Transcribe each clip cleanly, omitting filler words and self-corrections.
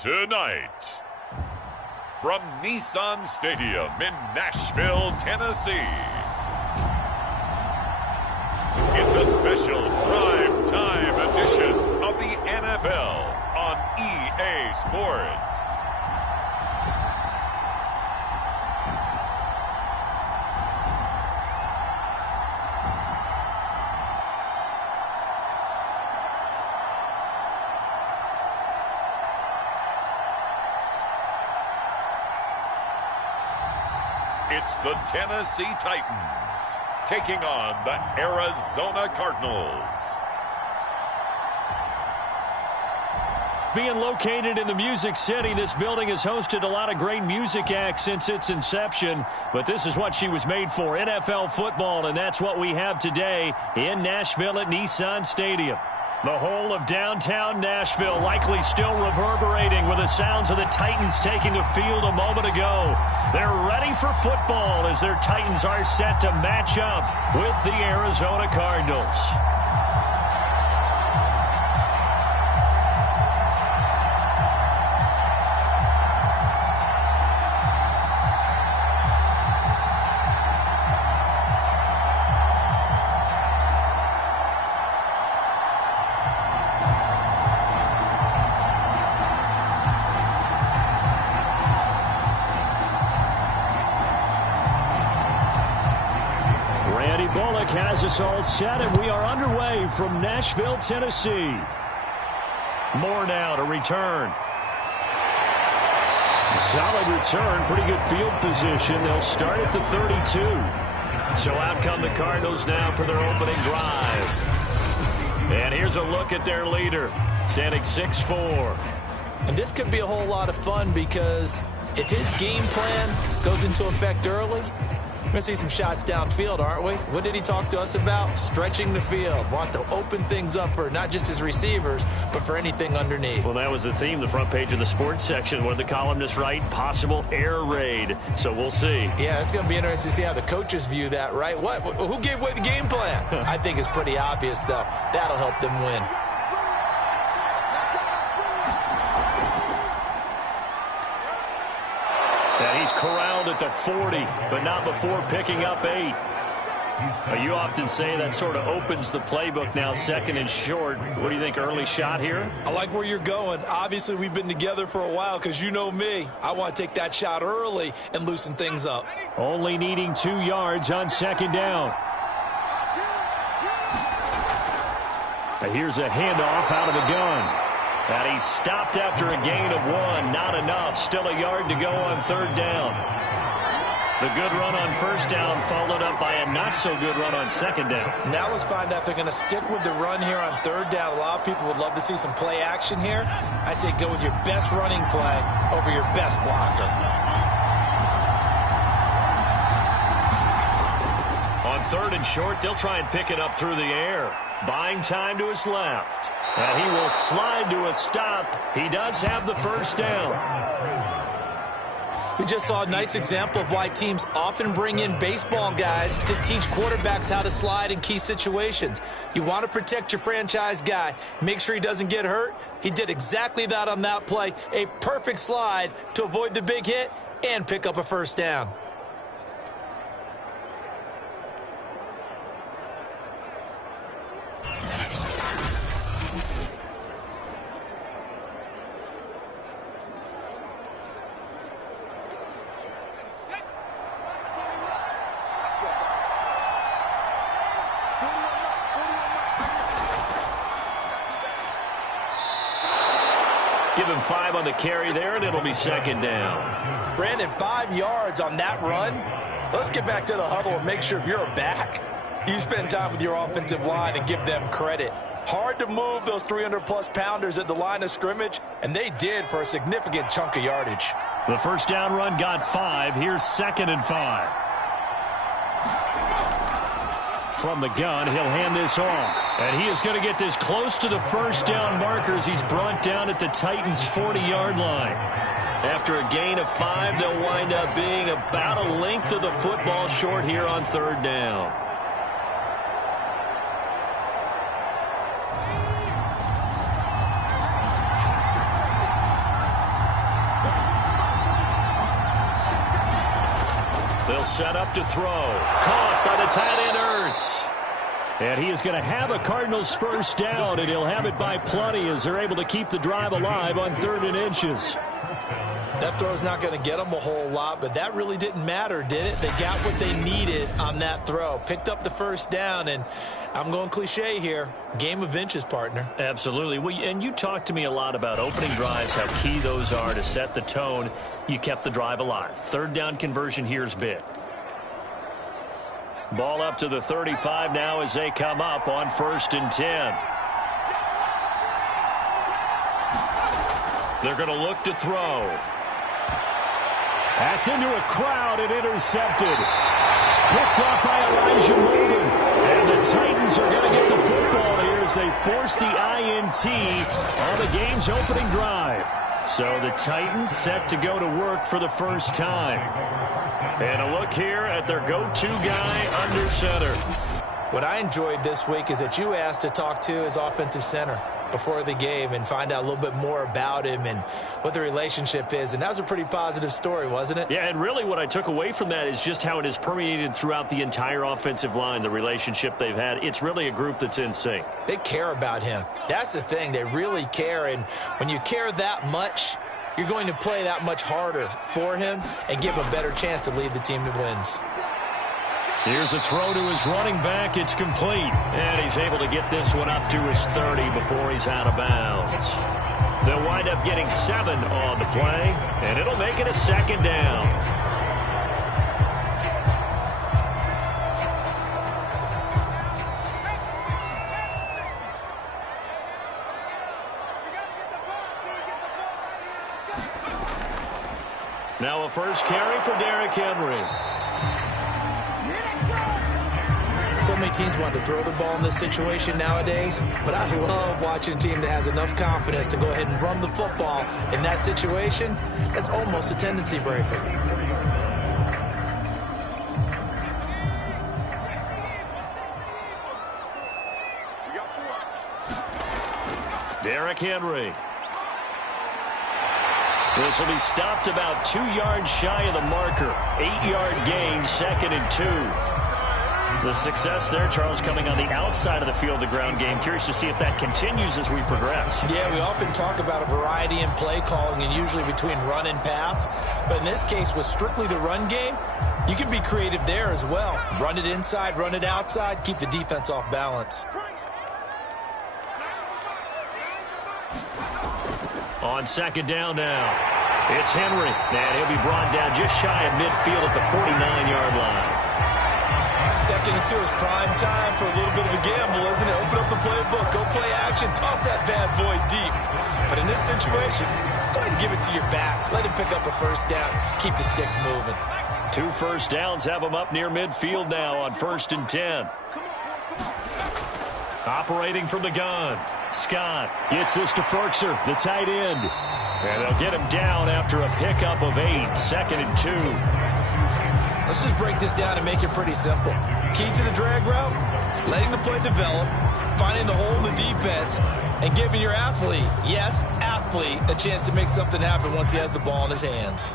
Tonight, from Nissan Stadium in Nashville, Tennessee, it's a special prime-time edition of the NFL on EA Sports. It's the Tennessee Titans taking on the Arizona Cardinals. Being located in the Music City, this building has hosted a lot of great music acts since its inception, but this is what she was made for, NFL football, and that's what we have today in Nashville at Nissan Stadium. The whole of downtown Nashville likely still reverberating with the sounds of the Titans taking the field a moment ago. They're ready for football as their Titans are set to match up with the Arizona Cardinals. Has us all set, and we are underway from Nashville, Tennessee. More now to return. Solid return, pretty good field position. They'll start at the 32. So out come the Cardinals now for their opening drive. And here's a look at their leader, standing 6'4". And this could be a whole lot of fun because if his game plan goes into effect early, we're going to see some shots downfield, aren't we? What did he talk to us about? Stretching the field. Wants to open things up for not just his receivers, but for anything underneath. Well, that was the theme, the front page of the sports section. What did the columnists write? Possible air raid. So we'll see. Yeah, it's going to be interesting to see how the coaches view that, right? Who gave away the game plan? I think it's pretty obvious, though. That'll help them win. And he's corralled at the 40, but not before picking up 8. You often say that sort of opens the playbook now, second and short. What do you think, early shot here? I like where you're going. Obviously, we've been together for a while because you know me. I want to take that shot early and loosen things up. Only needing 2 yards on second down. And here's a handoff out of the gun. And he stopped after a gain of 1. Not enough. Still a yard to go on third down. The good run on first down followed up by a not-so-good run on second down. Now let's find out if they're going to stick with the run here on third down. A lot of people would love to see some play action here. I say go with your best running play over your best blocker. On third and short, they'll try and pick it up through the air. Buying time to his left. And he will slide to a stop. He does have the first down. We just saw a nice example of why teams often bring in baseball guys to teach quarterbacks how to slide in key situations. You want to protect your franchise guy. Make sure he doesn't get hurt. He did exactly that on that play. A perfect slide to avoid the big hit and pick up a first down. Give him 5 on the carry there, and it'll be second down. Brandon, 5 yards on that run. Let's get back to the huddle and make sure if you're a back, you spend time with your offensive line and give them credit. Hard to move those 300-plus pounders at the line of scrimmage, and they did for a significant chunk of yardage. The first down run got 5. Here's second and 5. From the gun, he'll hand this off. And he is going to get this close to the first down markers. He's brought down at the Titans' 40-yard line. After a gain of 5, they'll wind up being about a length of the football short here on third down. set up to throw. Caught by the tight end, Ertz. And he is going to have a Cardinals first down, and he'll have it by plenty as they're able to keep the drive alive on 3rd and inches. That throw's not going to get them a whole lot, but that really didn't matter, did it? They got what they needed on that throw. Picked up the first down, and I'm going cliche here. Game of inches, partner. Absolutely. Well, and you talked to me a lot about opening drives, how key those are to set the tone. You kept the drive alive. 3rd down conversion here is big. Ball up to the 35 now as they come up on 1st and 10. They're going to look to throw. That's into a crowd and intercepted. Picked up by Elijah Molden. And the Titans are going to get the football here as they force the INT on the game's opening drive. So the Titans set to go to work for the first time. And a look here at their go-to guy under center. What I enjoyed this week is that you asked to talk to his offensive center before the game and find out a little bit more about him and what the relationship is. And that was a pretty positive story, wasn't it? Yeah, and really what I took away from that is just how it has permeated throughout the entire offensive line, the relationship they've had. It's really a group that's in sync. They care about him. That's the thing. They really care. And when you care that much, you're going to play that much harder for him and give him a better chance to lead the team to wins. Here's a throw to his running back. It's complete. And he's able to get this one up to his 30 before he's out of bounds. They'll wind up getting 7 on the play, and it'll make it a 2nd down. Now a first carry for Derrick Henry. So many teams want to throw the ball in this situation nowadays, but I love watching a team that has enough confidence to go ahead and run the football in that situation. That's almost a tendency breaker. Derrick Henry. This will be stopped about 2 yards shy of the marker. 8-yard gain, 2nd and 2. The success there, Charles, coming on the outside of the field, the ground game. Curious to see if that continues as we progress. Yeah, we often talk about a variety in play calling and usually between run and pass. But in this case, with strictly the run game, you can be creative there as well. Run it inside, run it outside, keep the defense off balance. On 2nd down now, it's Henry. And he'll be brought down just shy of midfield at the 49-yard line. 2nd and 2 is prime time for a little bit of a gamble, isn't it? Open up the playbook, go play action, toss that bad boy deep. But in this situation, go ahead and give it to your back. Let him pick up a first down. Keep the sticks moving. 2 first downs have him up near midfield now on 1st and 10. Operating from the gun. Scott gets this to Ferkser, the tight end. And they'll get him down after a pickup of 8, 2nd and 2. Let's just break this down and make it pretty simple. Key to the drag route, letting the play develop, finding the hole in the defense, and giving your athlete, yes, athlete, a chance to make something happen once he has the ball in his hands.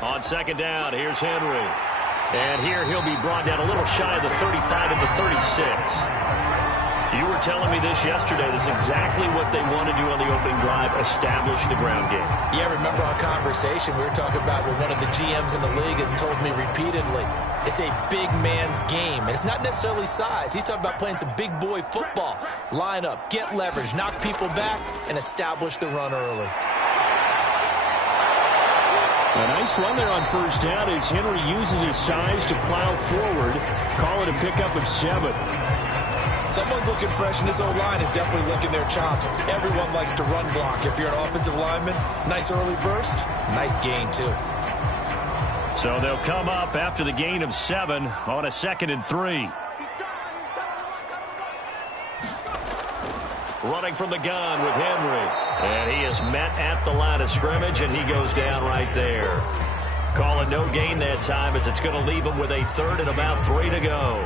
On 2nd down, here's Henry. And here he'll be brought down a little shy of the 35 at the 36. You were telling me this yesterday. This is exactly what they want to do on the opening drive, establish the ground game. Yeah, remember our conversation? We were talking about what one of the GMs in the league has told me repeatedly. It's a big man's game, and it's not necessarily size. He's talking about playing some big boy football. Line up, get leverage, knock people back, and establish the run early. A nice run there on 1st down as Henry uses his size to plow forward. Call it a pickup of 7. Someone's looking fresh, and this O-line is definitely licking their chops. Everyone likes to run block. If you're an offensive lineman, nice early burst, nice gain, too. So they'll come up after the gain of 7 on a 2nd and 3. Running from the gun with Henry. And he is met at the line of scrimmage, and he goes down right there. Call it no gain that time as it's going to leave him with a 3rd and about 3 to go.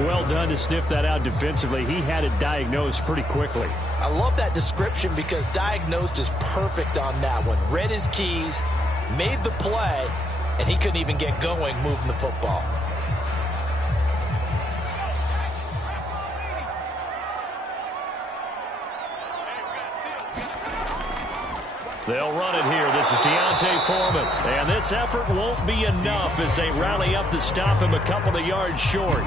Well done to sniff that out defensively. He had it diagnosed pretty quickly. I love that description because diagnosed is perfect on that one. Read his keys, made the play, and he couldn't even get going moving the football. They'll run it here. This is Deontay Foreman. And this effort won't be enough as they rally up to stop him a couple of yards short.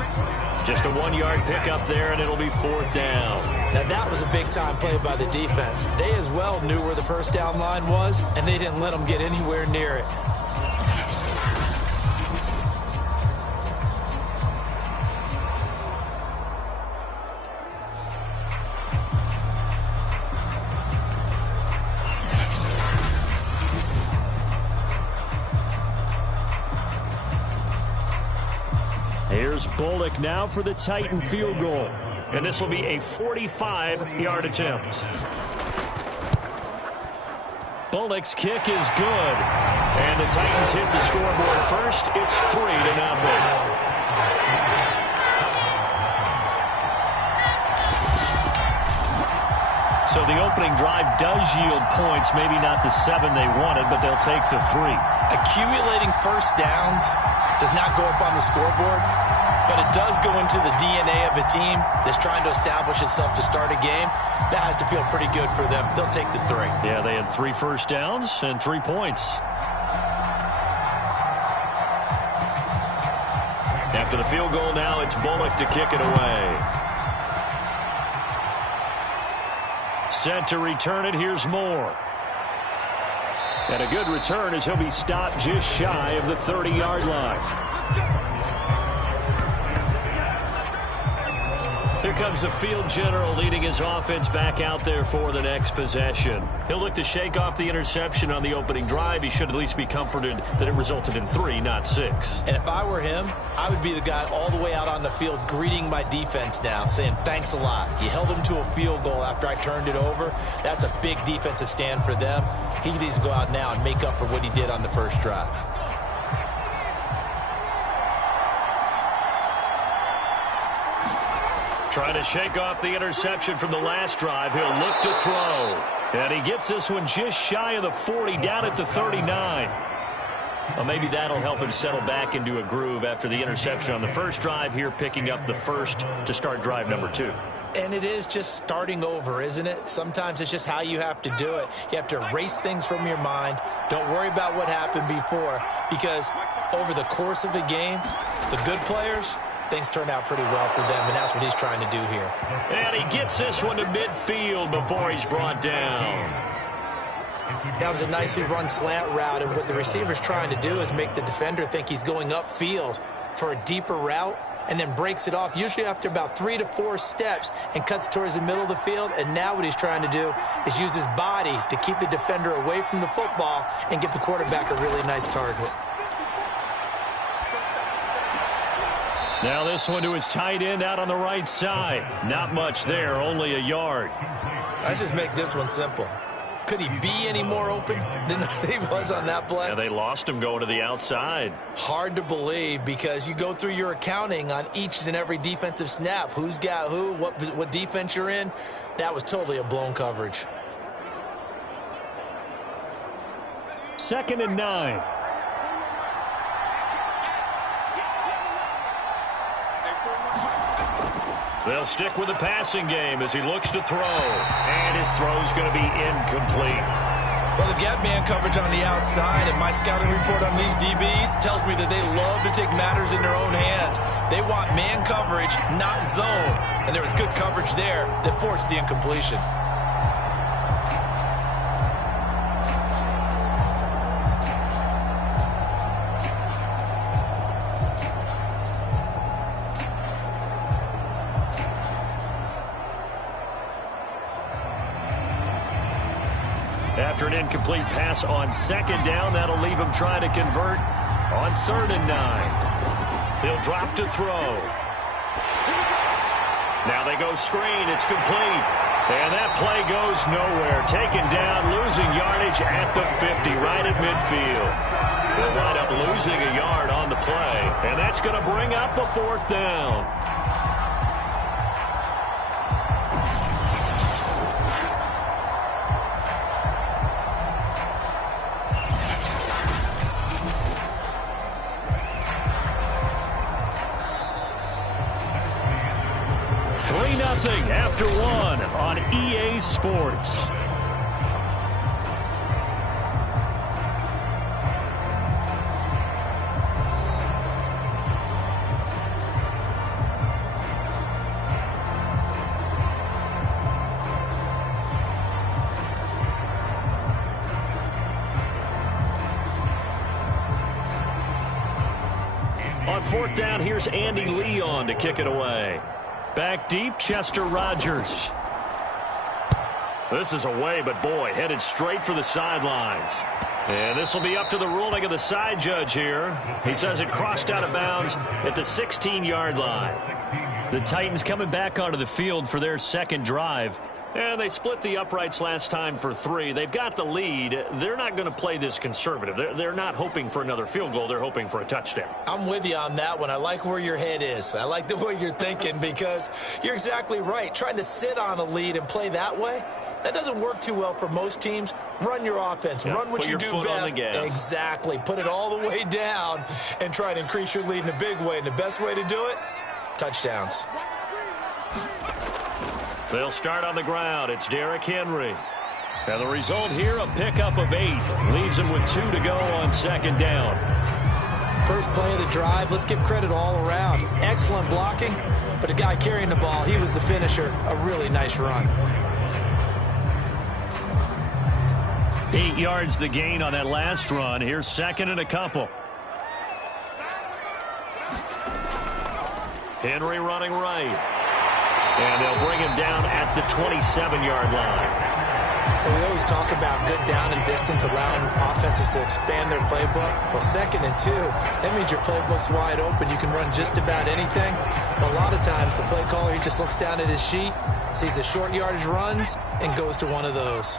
Just a 1-yard pickup there, and it'll be 4th down. Now, that was a big-time play by the defense. They as well knew where the first down line was, and they didn't let them get anywhere near it. Here's Bullock now for the Titan field goal. And this will be a 45-yard attempt. Bullock's kick is good. And the Titans hit the scoreboard first. It's 3-0. So the opening drive does yield points. Maybe not the 7 they wanted, but they'll take the 3. Accumulating first downs does not go up on the scoreboard, but it does go into the DNA of a team that's trying to establish itself to start a game. That has to feel pretty good for them. They'll take the 3. Yeah, they had 3 first downs and 3 points. After the field goal now, it's Bullock to kick it away. Set to return it. Here's Moore. And a good return as he'll be stopped just shy of the 30-yard line. Here comes the field general leading his offense back out there for the next possession. He'll look to shake off the interception on the opening drive. He should at least be comforted that it resulted in 3, not 6. And if I were him, I would be the guy all the way out on the field greeting my defense now, saying thanks a lot. You held them to a field goal after I turned it over. That's a big defensive stand for them. He needs to go out now and make up for what he did on the first drive. Trying to shake off the interception from the last drive. He'll look to throw. And he gets this one just shy of the 40, down at the 39. Well, maybe that'll help him settle back into a groove after the interception on the first drive here, picking up the first to start drive number 2. And it is just starting over, isn't it? Sometimes it's just how you have to do it. You have to erase things from your mind. Don't worry about what happened before, because over the course of a game, the good players, things turn out pretty well for them, and that's what he's trying to do here. And he gets this one to midfield before he's brought down. That was a nicely run slant route, and what the receiver's trying to do is make the defender think he's going upfield for a deeper route, and then breaks it off, usually after about 3 to 4 steps, and cuts towards the middle of the field. And now what he's trying to do is use his body to keep the defender away from the football and give the quarterback a really nice target. Now this one to his tight end out on the right side. Not much there, only a yard. Let's just make this one simple. Could he be any more open than he was on that play? Yeah, they lost him going to the outside. Hard to believe, because you go through your accounting on each and every defensive snap. Who's got who, what defense you're in. That was totally a blown coverage. 2nd and 9. They'll stick with the passing game as he looks to throw. And his throw's going to be incomplete. Well, they've got man coverage on the outside, and my scouting report on these DBs tells me that they love to take matters in their own hands. They want man coverage, not zone. And there was good coverage there that forced the incompletion. After an incomplete pass on 2nd down, that'll leave him trying to convert on 3rd and 9. He'll drop to throw. Now they go screen. It's complete. And that play goes nowhere. Taken down, losing yardage at the 50, right at midfield. They'll wind up losing a yard on the play. And that's going to bring up a 4th down. After 1 on EA Sports. On 4th down, here's Andy Leon to kick it away. Back deep, Chester Rogers. This is away, but boy, headed straight for the sidelines. And this will be up to the ruling of the side judge here. He says it crossed out of bounds at the 16-yard line. The Titans coming back onto the field for their second drive. And they split the uprights last time for 3. They've got the lead. They're not going to play this conservative. They're not hoping for another field goal. They're hoping for a touchdown. I'm with you on that one. I like where your head is. I like the way you're thinking because you're exactly right. Trying to sit on a lead and play that way, that doesn't work too well for most teams. Run your offense. Yeah, run what you do best. Exactly. Put it all the way down and try to increase your lead in a big way. And the best way to do it, touchdowns. They'll start on the ground. It's Derrick Henry. And the result here, a pickup of 8. Leaves him with 2 to go on 2nd down. First play of the drive. Let's give credit all around. Excellent blocking, but the guy carrying the ball, he was the finisher. A really nice run. 8 yards the gain on that last run. Here's 2nd and a couple. Henry running right. And they'll bring him down at the 27-yard line. Well, we always talk about good down and distance, allowing offenses to expand their playbook. Well, 2nd and 2, that means your playbook's wide open. You can run just about anything. But a lot of times, the play caller, he just looks down at his sheet, sees the short yardage runs, and goes to one of those.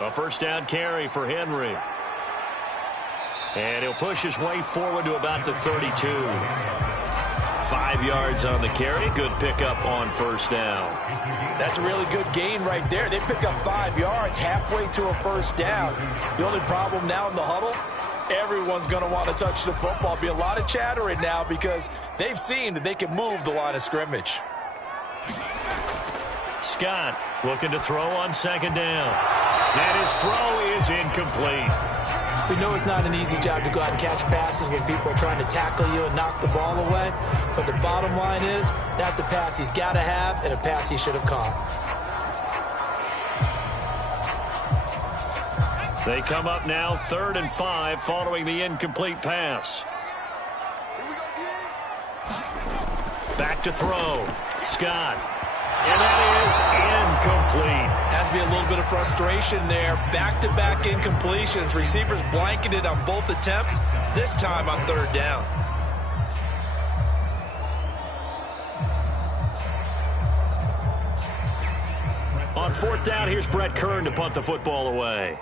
A 1st down carry for Henry. And he'll push his way forward to about the 32. 5 yards on the carry. Good pickup on 1st down. That's a really good gain right there. They pick up 5 yards halfway to a 1st down. The only problem now in the huddle, everyone's going to want to touch the football. Be a lot of chattering now because they've seen that they can move the line of scrimmage. Scott looking to throw on 2nd down. And his throw is incomplete. We know it's not an easy job to go out and catch passes when people are trying to tackle you and knock the ball away. But the bottom line is, that's a pass he's got to have and a pass he should have caught. They come up now 3rd and 5 following the incomplete pass. Back to throw. Scott. And that is incomplete. Has to be a little bit of frustration there. Back-to-back incompletions. Receivers blanketed on both attempts, this time on 3rd down. On 4th down, here's Brett Kern to punt the football away.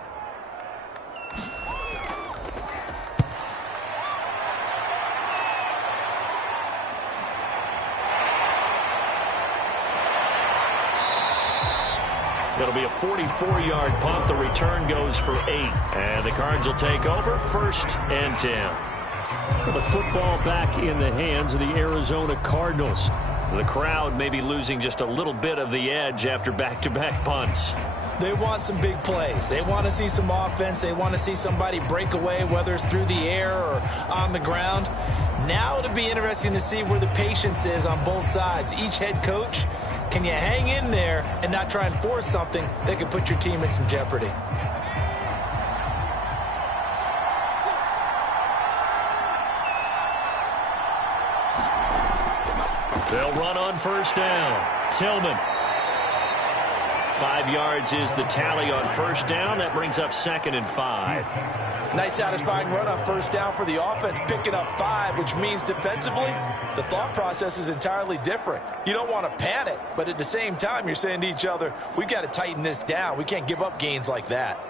It'll be a 44-yard punt. The return goes for 8. And the Cards will take over 1st and 10. The football back in the hands of the Arizona Cardinals. The crowd may be losing just a little bit of the edge after back-to-back punts. They want some big plays. They want to see some offense. They want to see somebody break away, whether it's through the air or on the ground. Now it'll be interesting to see where the patience is on both sides. Each head coach, can you hang in there and not try and force something that could put your team in some jeopardy? They'll run on 1st down. Tillman. 5 yards is the tally on 1st down. That brings up 2nd and 5. Nice satisfying run on 1st down for the offense, picking up 5, which means defensively, the thought process is entirely different. You don't want to panic, but at the same time, you're saying to each other, we've got to tighten this down. We can't give up gains like that.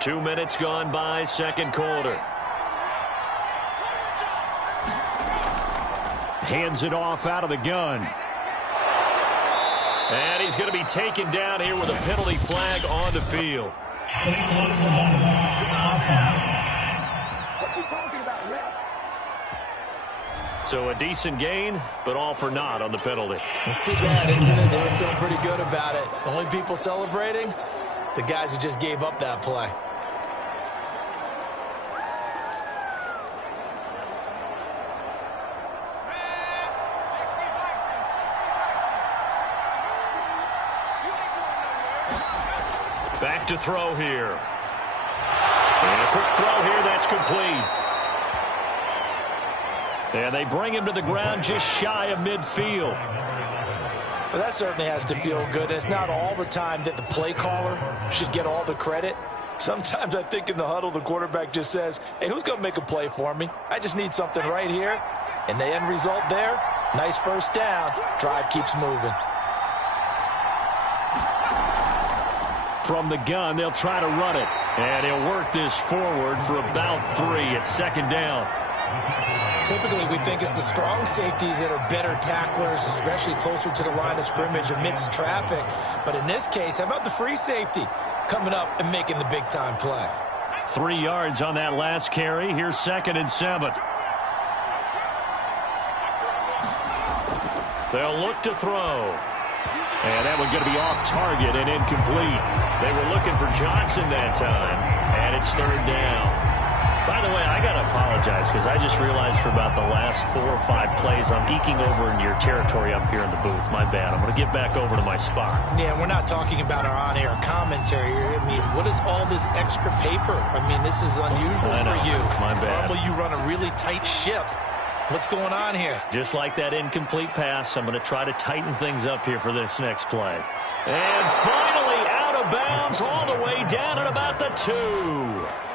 2 minutes gone by, second quarter. Hands it off out of the gun. And he's going to be taken down here with a penalty flag on the field. So a decent gain, but all for naught on the penalty. It's too bad, isn't it? They were feeling pretty good about it. The only people celebrating, the guys who just gave up that play. Back to throw here. And a quick throw here, that's complete. And they bring him to the ground just shy of midfield. Well, that certainly has to feel good. It's not all the time that the play caller should get all the credit. Sometimes I think in the huddle, the quarterback just says, hey, who's going to make a play for me? I just need something right here. And the end result there, nice first down. Drive keeps moving. From the gun, they'll try to run it. And he'll work this forward for about 3 at second down. Typically, we think it's the strong safeties that are better tacklers, especially closer to the line of scrimmage amidst traffic. But in this case, how about the free safety coming up and making the big-time play? 3 yards on that last carry. Here's 2nd and 7. They'll look to throw. And that one's going to be off target and incomplete. They were looking for Johnson that time, and it's 3rd down. By the way, I got to apologize because I just realized for about the last 4 or 5 plays, I'm eking over into your territory up here in the booth. My bad. I'm going to get back over to my spot. Yeah, we're not talking about our on-air commentary here. I mean, what is all this extra paper? I mean, this is unusual for you. My bad. Normally, you run a really tight ship. What's going on here? Just like that incomplete pass, I'm going to try to tighten things up here for this next play. And finally out of bounds all the way down at about the 2.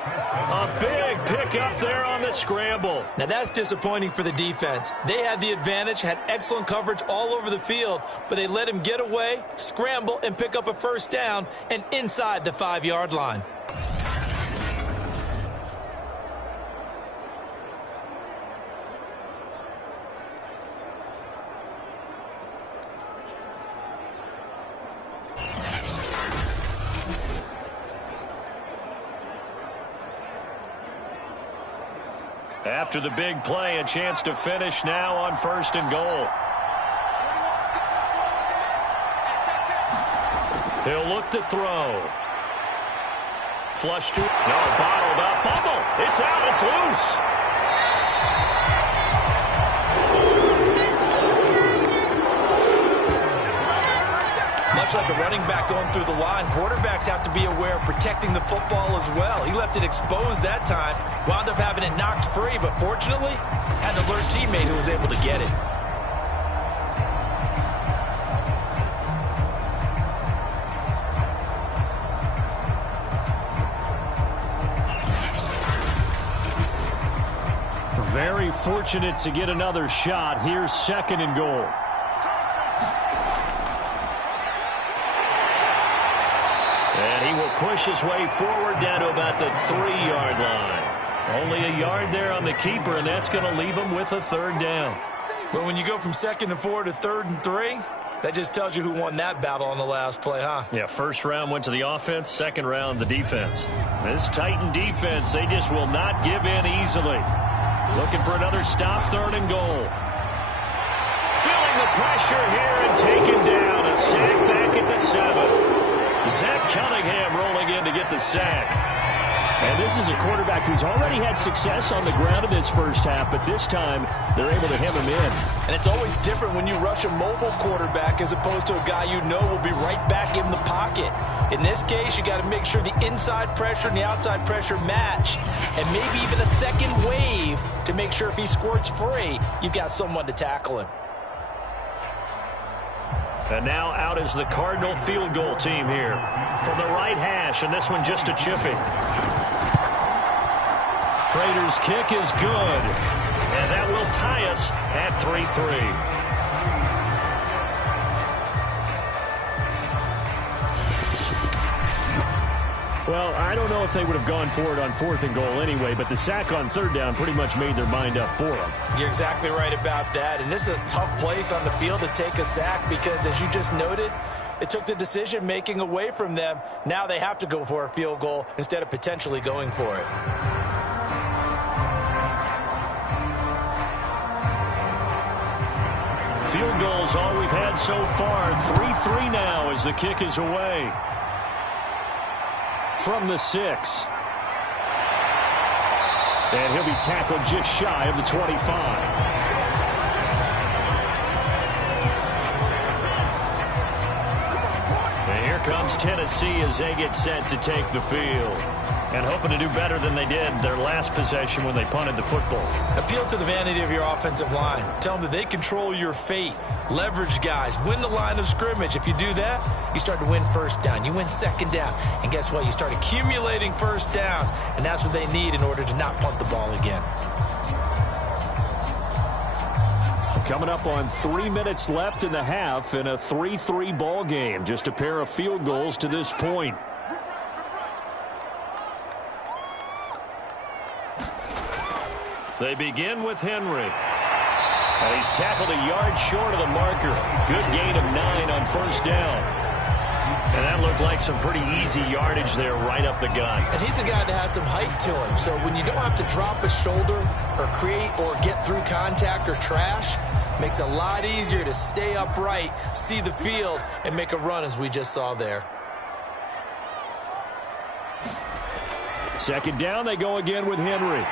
A big pickup there on the scramble. Now that's disappointing for the defense. They had the advantage, had excellent coverage all over the field, but they let him get away, scramble, and pick up a first down and inside the 5-yard line. After the big play, a chance to finish now on 1st and goal. He'll look to throw. Flush to, no, bottled up, fumble. It's out, it's loose. Much like a running back going through the line, quarterbacks have to be aware of protecting the football as well. He left it exposed that time, wound up having it knocked free, but fortunately, had an alert teammate who was able to get it. Very fortunate to get another shot. Here's 2nd and goal. And he will push his way forward down to about the 3-yard line. Only a yard there on the keeper, and that's going to leave him with a 3rd down. Well, when you go from 2nd and 4 to 3rd and 3, that just tells you who won that battle on the last play, huh? Yeah, 1st round went to the offense, 2nd round the defense. This Titan defense, they just will not give in easily. Looking for another stop, 3rd and goal. Feeling the pressure here and taken down. A sack back at the 7. Zach Cunningham rolling in to get the sack. And this is a quarterback who's already had success on the ground in this first half, but this time they're able to hem him in. And it's always different when you rush a mobile quarterback as opposed to a guy you know will be right back in the pocket. In this case, you got to make sure the inside pressure and the outside pressure match, and maybe even a second wave to make sure if he squirts free, you've got someone to tackle him. And now out is the Cardinal field goal team here from the right hash, and this one just a chipping. Prater's kick is good, and that will tie us at 3-3. Well, I don't know if they would have gone for it on 4th and goal anyway, but the sack on 3rd down pretty much made their mind up for them. You're exactly right about that, and this is a tough place on the field to take a sack because, as you just noted, it took the decision-making away from them. Now they have to go for a field goal instead of potentially going for it. Field goals all we've had so far. 3-3 now as the kick is away. From the 6. And he'll be tackled just shy of the 25. And here comes Tennessee as they get set to take the field. And hoping to do better than they did their last possession when they punted the football. Appeal to the vanity of your offensive line. Tell them that they control your fate. Leverage guys. Win the line of scrimmage. If you do that, you start to win 1st down. You win 2nd down. And guess what? You start accumulating 1st downs. And that's what they need in order to not punt the ball again. Coming up on 3 minutes left in the half in a 3-3 ball game. Just a pair of field goals to this point. They begin with Henry. And he's tackled a yard short of the marker. Good gain of 9 on 1st down. And that looked like some pretty easy yardage there right up the gut. And he's a guy that has some height to him. So when you don't have to drop a shoulder or create or get through contact or trash, makes it a lot easier to stay upright, see the field, and make a run as we just saw there. 2nd down, they go again with Henry.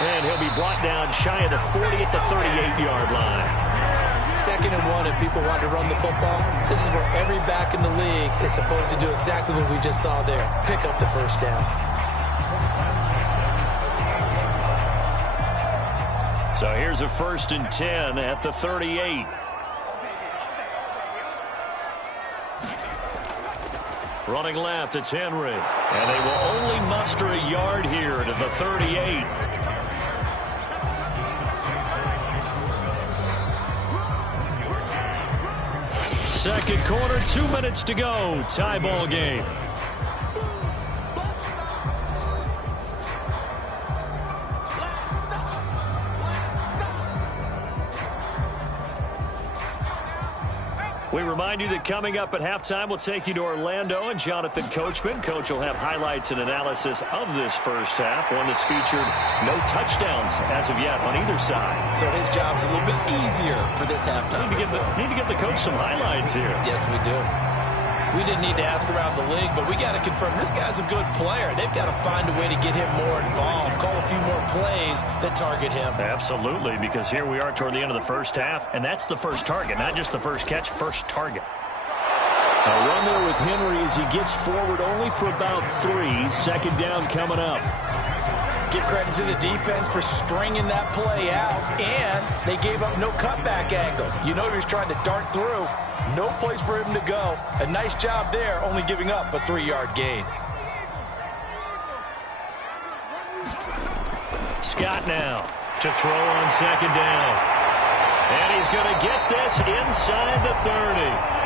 And he'll be brought down shy of the 40 at the 38-yard line. 2nd and 1, and people want to run the football. This is where every back in the league is supposed to do exactly what we just saw there. Pick up the 1st down. So here's a 1st and 10 at the 38. Running left, it's Henry. And they will only muster a yard here to the 38. Second quarter, 2 minutes to go. Tie ball game. We remind you that coming up at halftime, we'll take you to Orlando and Jonathan Coachman. Coach will have highlights and analysis of this first half, one that's featured no touchdowns as of yet on either side. So his job's a little bit easier for this halftime. Need to get the coach some highlights here. Yes, we do. We didn't need to ask around the league, but we got to confirm this guy's a good player. They've got to find a way to get him more involved, call a few more plays that target him. Absolutely, because here we are toward the end of the first half, and that's the first target, not just the first catch, first target. A run there with Henry as he gets forward only for about 3. 2nd down coming up. Give credit to the defense for stringing that play out, and they gave up no cutback angle. You know he was trying to dart through. No place for him to go. A nice job there, only giving up a 3-yard gain. Scott now to throw on 2nd down. And he's going to get this inside the 30.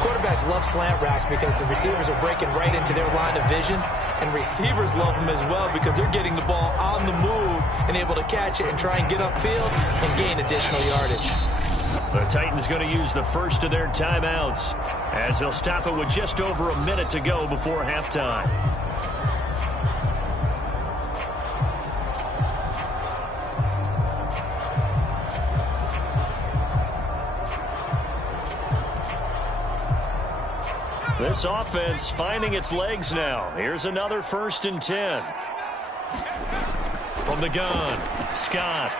Quarterbacks love slant routes because the receivers are breaking right into their line of vision, and receivers love them as well because they're getting the ball on the move and able to catch it and try and get upfield and gain additional yardage. The Titans going to use the first of their timeouts as they'll stop it with just over a minute to go before halftime. This offense finding its legs now. Here's another 1st and 10. From the gun, Scott.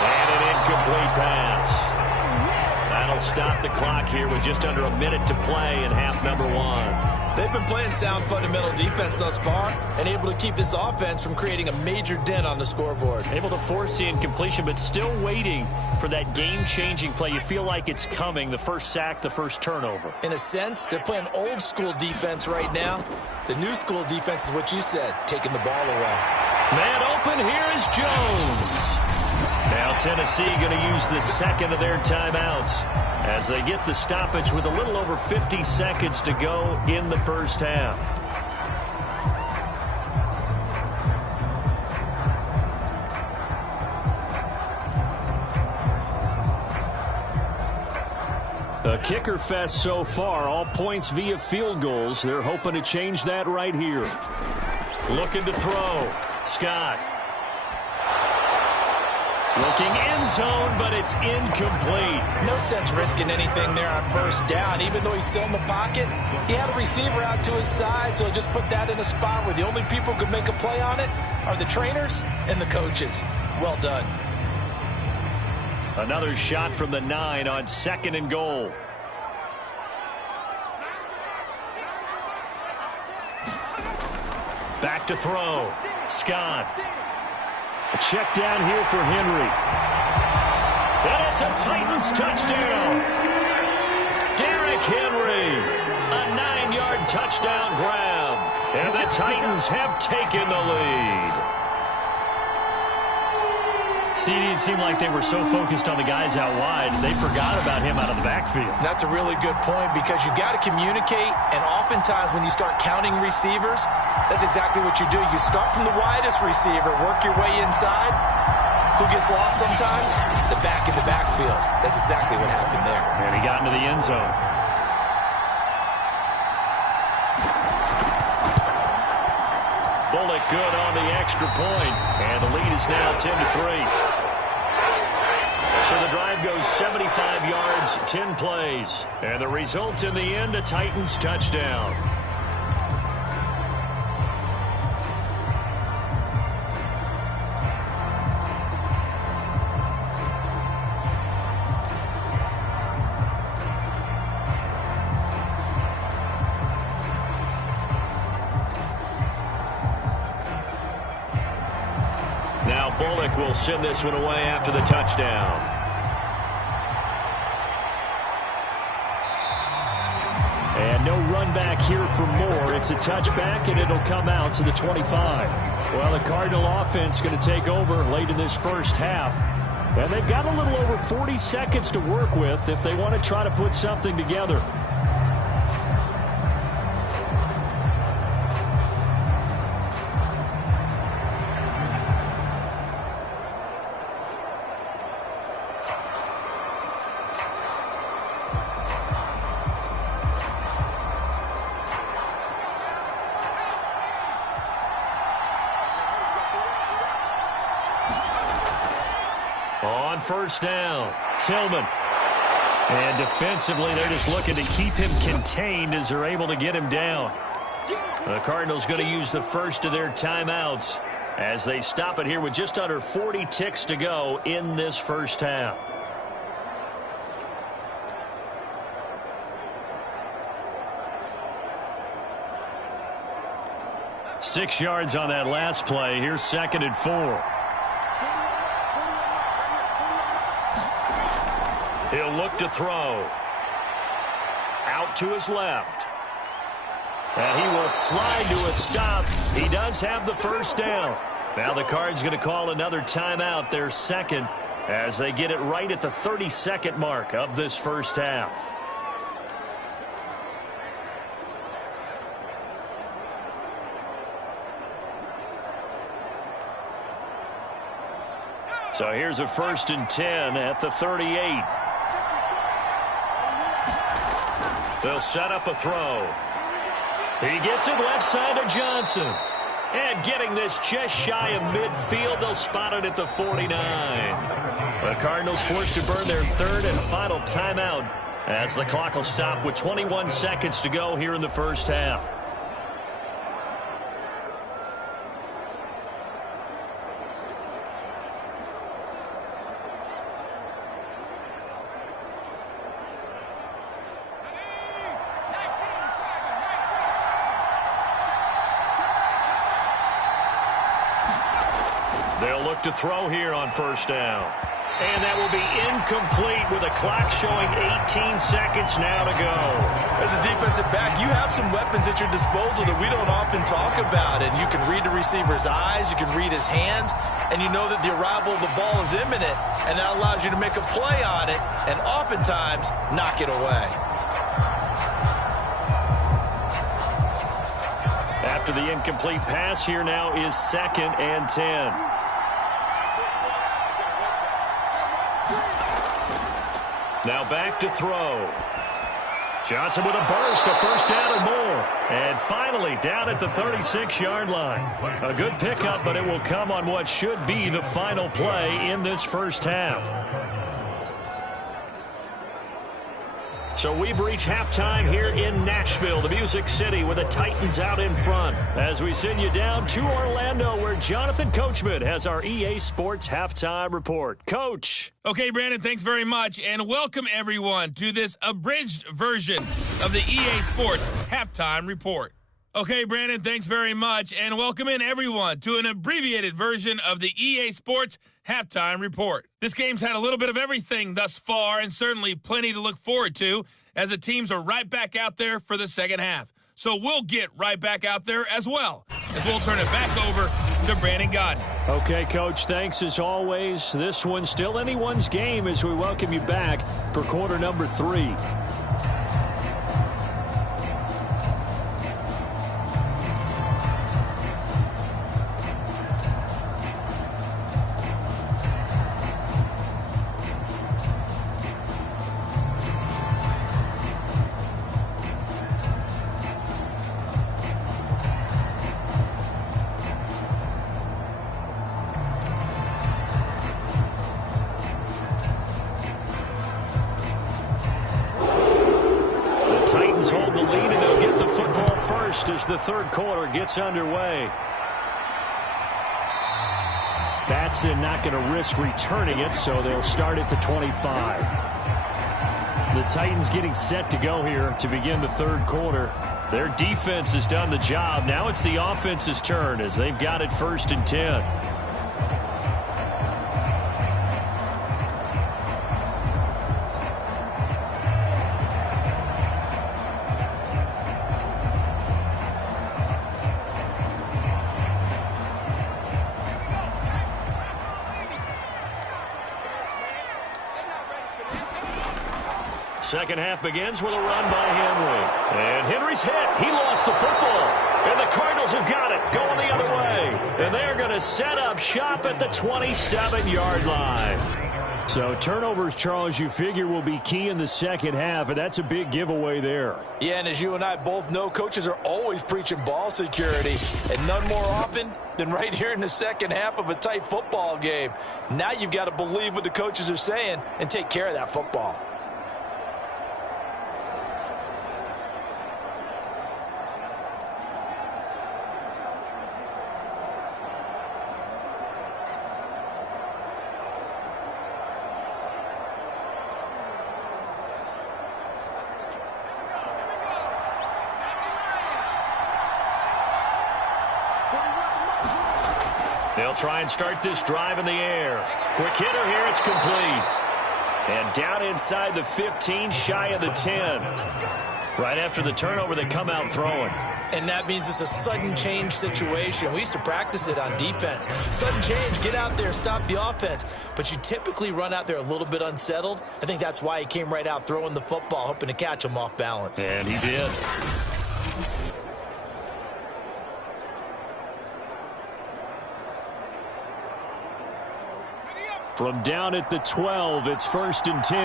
And an incomplete pass. That'll stop the clock here with just under a minute to play in half number 1. They've been playing sound fundamental defense thus far and able to keep this offense from creating a major dent on the scoreboard. Able to force the incompletion, but still waiting for that game-changing play. You feel like it's coming, the first sack, the first turnover. In a sense, they're playing old-school defense right now. The new-school defense is what you said, taking the ball away. Man open, here is Jones. Now Tennessee going to use the second of their timeouts as they get the stoppage with a little over 50 seconds to go in the first half. A kicker fest so far, all points via field goals. They're hoping to change that right here. Looking to throw. Scott. Looking end zone, but it's incomplete. No sense risking anything there on first down. Even though he's still in the pocket, he had a receiver out to his side, so just put that in a spot where the only people who could make a play on it are the trainers and the coaches. Well done. Another shot from the 9 on 2nd and goal. Back to throw. Scott. A check down here for Henry. And it's a Titans touchdown. Derrick Henry. A 9-yard touchdown grab. And the Titans have taken the lead. See, it didn't seem like they were so focused on the guys out wide, they forgot about him out of the backfield. That's a really good point because you've got to communicate, and oftentimes when you start counting receivers, that's exactly what you do. You start from the widest receiver, work your way inside. Who gets lost sometimes? The back in the backfield. That's exactly what happened there. And he got into the end zone. Bullock good on the extra point, and the lead is now 10-3. So the drive goes 75 yards, 10 plays. And the result in the end, a Titans touchdown. Now Bullock will send this one away after the touchdown. And no run back here for Moore. It's a touchback, and it'll come out to the 25. Well, the Cardinal offense going to take over late in this first half. And they've got a little over 40 seconds to work with if they want to try to put something together. On first down, Tillman. And defensively, they're just looking to keep him contained as they're able to get him down. The Cardinals going to use the first of their timeouts as they stop it here with just under 40 ticks to go in this first half. Six yards on that last play. Here's 2nd and 4. He'll look to throw. Out to his left. And he will slide to a stop. He does have the first down. Now the Cards going to call another timeout, their second, as they get it right at the 30-second mark of this first half. So here's a 1st and 10 at the 38. They'll set up a throw. He gets it left side to Johnson. And getting this just shy of midfield, they'll spot it at the 49. The Cardinals forced to burn their third and final timeout as the clock will stop with 21 seconds to go here in the first half. They'll look to throw here on first down. And that will be incomplete with a clock showing 18 seconds now to go. As a defensive back, you have some weapons at your disposal that we don't often talk about. And you can read the receiver's eyes, you can read his hands, and you know that the arrival of the ball is imminent, and that allows you to make a play on it and oftentimes knock it away. After the incomplete pass, here now is 2nd and 10. Now back to throw. Johnson with a burst, a first down and more. And finally down at the 36-yard line. A good pickup, but it will come on what should be the final play in this first half. So we've reached halftime here in Nashville, the Music City, with the Titans out in front. As we send you down to Orlando, where Jonathan Coachman has our EA Sports Halftime Report. Coach. Okay, Brandon, thanks very much, and welcome everyone to this abridged version of the EA Sports Halftime Report. Okay, Brandon, thanks very much, and welcome in everyone to an abbreviated version of the EA Sports Halftime Report. This game's had a little bit of everything thus far, and certainly plenty to look forward to, as the teams are right back out there for the second half. So we'll get right back out there as well, as we'll turn it back over to Brandon Godden. Okay, Coach, thanks as always. This one's still anyone's game as we welcome you back for quarter number 3. Hold the lead, and they'll get the football first as the third quarter gets underway. Batson not going to risk returning it, so they'll start at the 25. The Titans getting set to go here to begin the third quarter. Their defense has done the job. Now it's the offense's turn as they've got it 1st and 10. Second half begins with a run by Henry. And Henry's hit. He lost the football. And the Cardinals have got it going the other way. And they're going to set up shop at the 27-yard line. So turnovers, Charles, you figure will be key in the second half, and that's a big giveaway there. Yeah, and as you and I both know, coaches are always preaching ball security, and none more often than right here in the second half of a tight football game. Now you've got to believe what the coaches are saying and take care of that football. They'll try and start this drive in the air. Quick hitter here, it's complete. And down inside the 15, shy of the 10. Right after the turnover, they come out throwing. And that means it's a sudden change situation. We used to practice it on defense. Sudden change, get out there, stop the offense. But you typically run out there a little bit unsettled. I think that's why he came right out throwing the football, hoping to catch him off balance. And he did. From down at the 12, it's 1st and 10.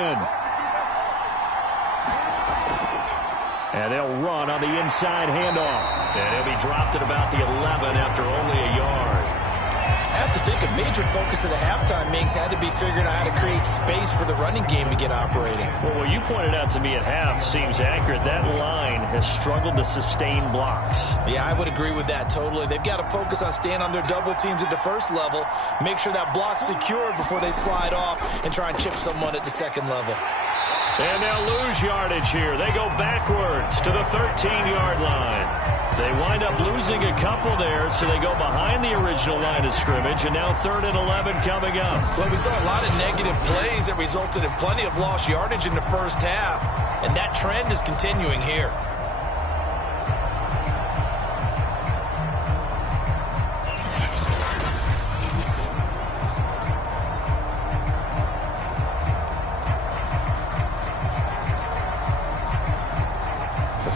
And they'll run on the inside handoff. And he'll be dropped at about the 11 after only a yard. I have to think a major focus of the halftime makes had to be figuring out how to create space for the running game to get operating. Well, what you pointed out to me at half seems accurate. That line has struggled to sustain blocks. Yeah, I would agree with that totally. They've got to focus on staying on their double teams at the first level, make sure that block's secure before they slide off and try and chip someone at the second level. And they'll lose yardage here. They go backwards to the 13-yard line. They wind up losing a couple there, so they go behind the original line of scrimmage, and now 3rd and 11 coming up. Well, we saw a lot of negative plays that resulted in plenty of lost yardage in the first half, and that trend is continuing here.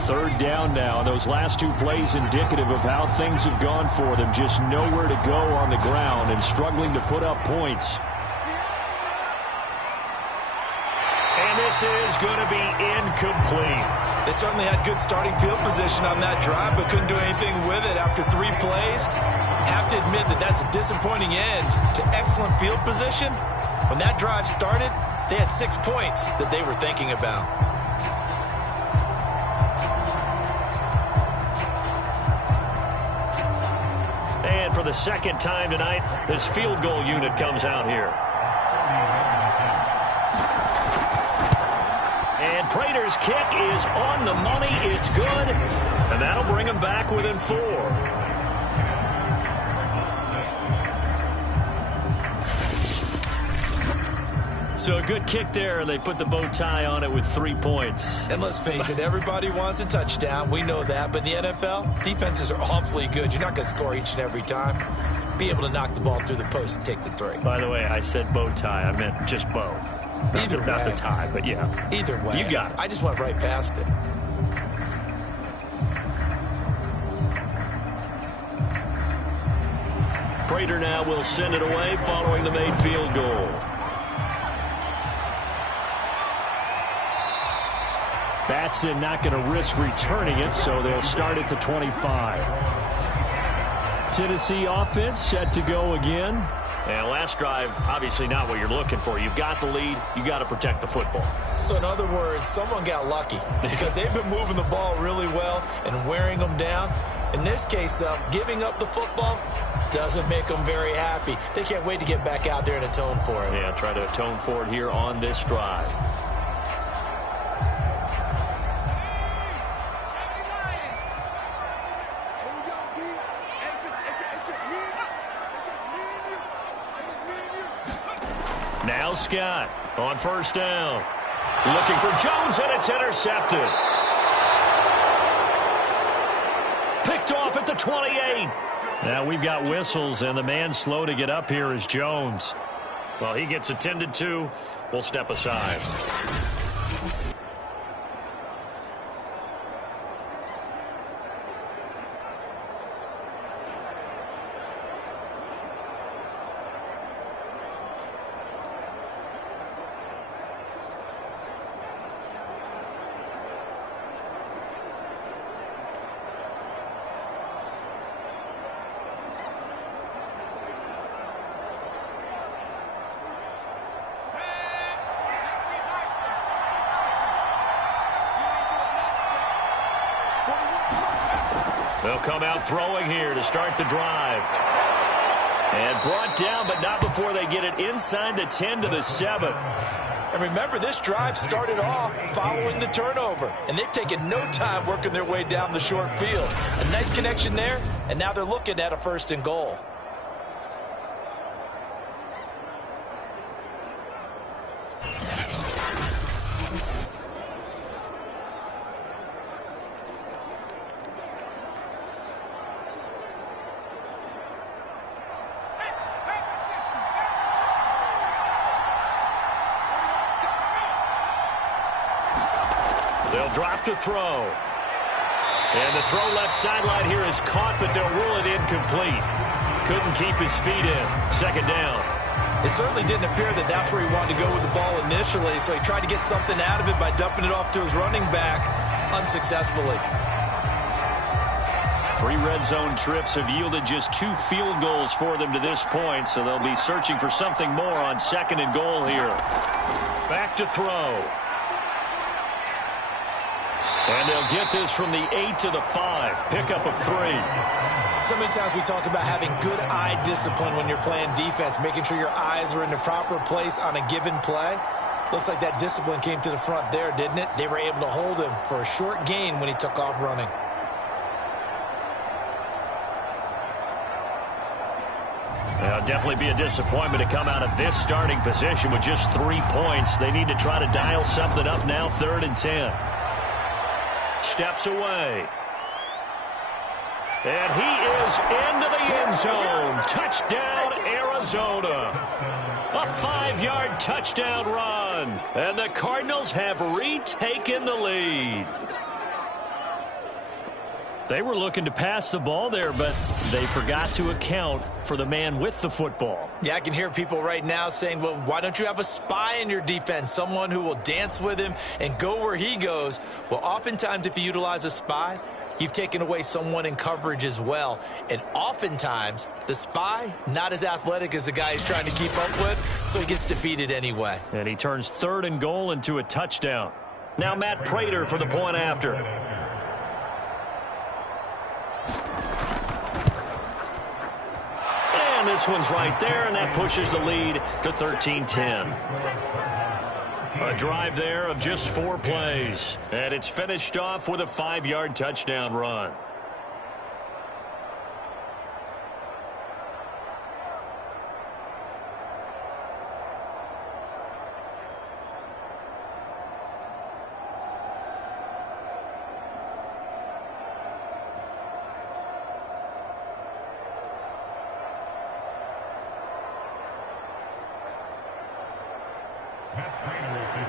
Third down now, and those last two plays indicative of how things have gone for them. Just nowhere to go on the ground and struggling to put up points. And this is going to be incomplete. They certainly had good starting field position on that drive, but couldn't do anything with it after 3 plays. Have to admit that that's a disappointing end to excellent field position. When that drive started, they had 6 points that they were thinking about. For the second time tonight, this field goal unit comes out here. And Prater's kick is on the money. It's good. And that'll bring him back within 4. So a good kick there, and they put the bow tie on it with 3 points. And let's face it, everybody wants a touchdown. We know that. But in the NFL, defenses are awfully good. You're not going to score each and every time. Be able to knock the ball through the post and take the 3. By the way, I said bow tie. I meant just bow. Either way. Not the tie, but yeah. Either way. You got it. I just went right past it. Prater now will send it away following the made field goal. Batson not going to risk returning it, so they'll start at the 25. Tennessee offense set to go again. And last drive, obviously not what you're looking for. You've got the lead. You got to protect the football. So in other words, someone got lucky because they've been moving the ball really well and wearing them down. In this case, though, giving up the football doesn't make them very happy. They can't wait to get back out there and atone for it. Yeah, try to atone for it here on this drive. Now Scott on first down. Looking for Jones, and it's intercepted. Picked off at the 28. Now we've got whistles, and the man slow to get up here is Jones. Well, he gets attended to. We'll step aside. They'll come out throwing here to start the drive. And brought down, but not before they get it inside the 10 to the 7. And remember, this drive started off following the turnover. And they've taken no time working their way down the short field. A nice connection there, and now they're looking at a 1st and goal. They'll drop to throw. And the throw left sideline here is caught, but they'll rule it incomplete. Couldn't keep his feet in. 2nd down. It certainly didn't appear that that's where he wanted to go with the ball initially, so he tried to get something out of it by dumping it off to his running back unsuccessfully. 3 red zone trips have yielded just 2 field goals for them to this point, so they'll be searching for something more on 2nd and goal here. Back to throw. And they'll get this from the 8 to the 5. Pickup of 3. So many times we talk about having good eye discipline when you're playing defense, making sure your eyes are in the proper place on a given play. Looks like that discipline came to the front there, didn't it? They were able to hold him for a short gain when he took off running. It'll definitely be a disappointment to come out of this starting position with just 3 points. They need to try to dial something up now, 3rd and 10. Steps away. And he is into the end zone. Touchdown, Arizona. A 5-yard touchdown run. And the Cardinals have retaken the lead. They were looking to pass the ball there, but they forgot to account for the man with the football. Yeah, I can hear people right now saying, well, why don't you have a spy in your defense, someone who will dance with him and go where he goes? Well, oftentimes if you utilize a spy, you've taken away someone in coverage as well. And oftentimes, the spy, not as athletic as the guy he's trying to keep up with, so he gets defeated anyway. And he turns 3rd and goal into a touchdown. Now Matt Prater for the point after. And this one's right there, and that pushes the lead to 13-10. A drive there of just 4 plays. And it's finished off with a 5-yard touchdown run.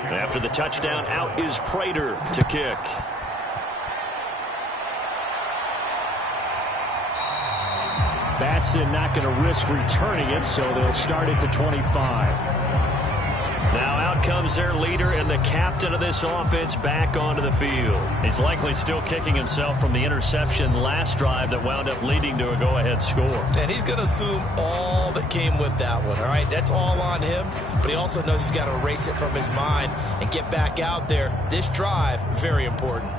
After the touchdown, out is Prater to kick. Batson not going to risk returning it, so they'll start at the 25. Now out comes their leader and the captain of this offense back onto the field. He's likely still kicking himself from the interception last drive that wound up leading to a go-ahead score. And he's going to assume all that came with that one, all right? That's all on him, but he also knows he's got to erase it from his mind and get back out there. This drive, very important.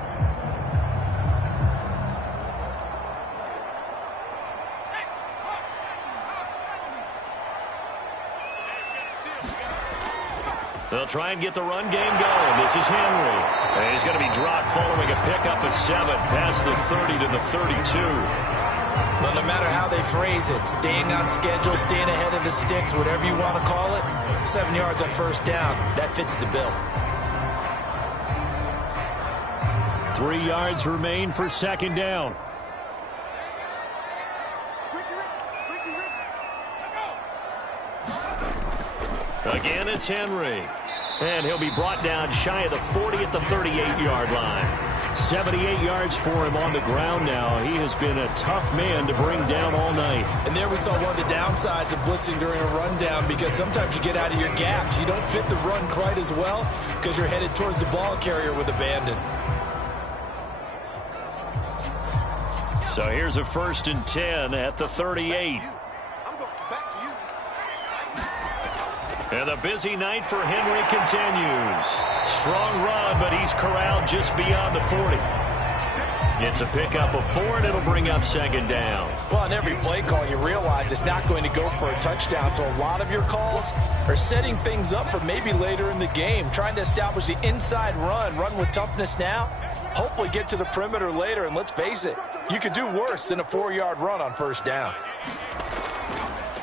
They'll try and get the run game going. This is Henry. And he's going to be dropped following a pickup of 7 past the 30 to the 32. Well, no matter how they phrase it, staying on schedule, staying ahead of the sticks, whatever you want to call it, 7 yards on first down, that fits the bill. 3 yards remain for 2nd down. Again, it's Henry. And he'll be brought down shy of the 40 at the 38-yard line. 78 yards for him on the ground now. He has been a tough man to bring down all night. And there we saw one of the downsides of blitzing during a rundown, because sometimes you get out of your gaps. You don't fit the run quite as well because you're headed towards the ball carrier with abandon. So here's a 1st and 10 at the 38. And the busy night for Henry continues. Strong run, but he's corralled just beyond the 40. It's a pickup of 4, and it'll bring up 2nd down. Well, on every play call, you realize it's not going to go for a touchdown, so a lot of your calls are setting things up for maybe later in the game, trying to establish the inside run with toughness now, hopefully get to the perimeter later, and let's face it, you could do worse than a 4-yard run on first down.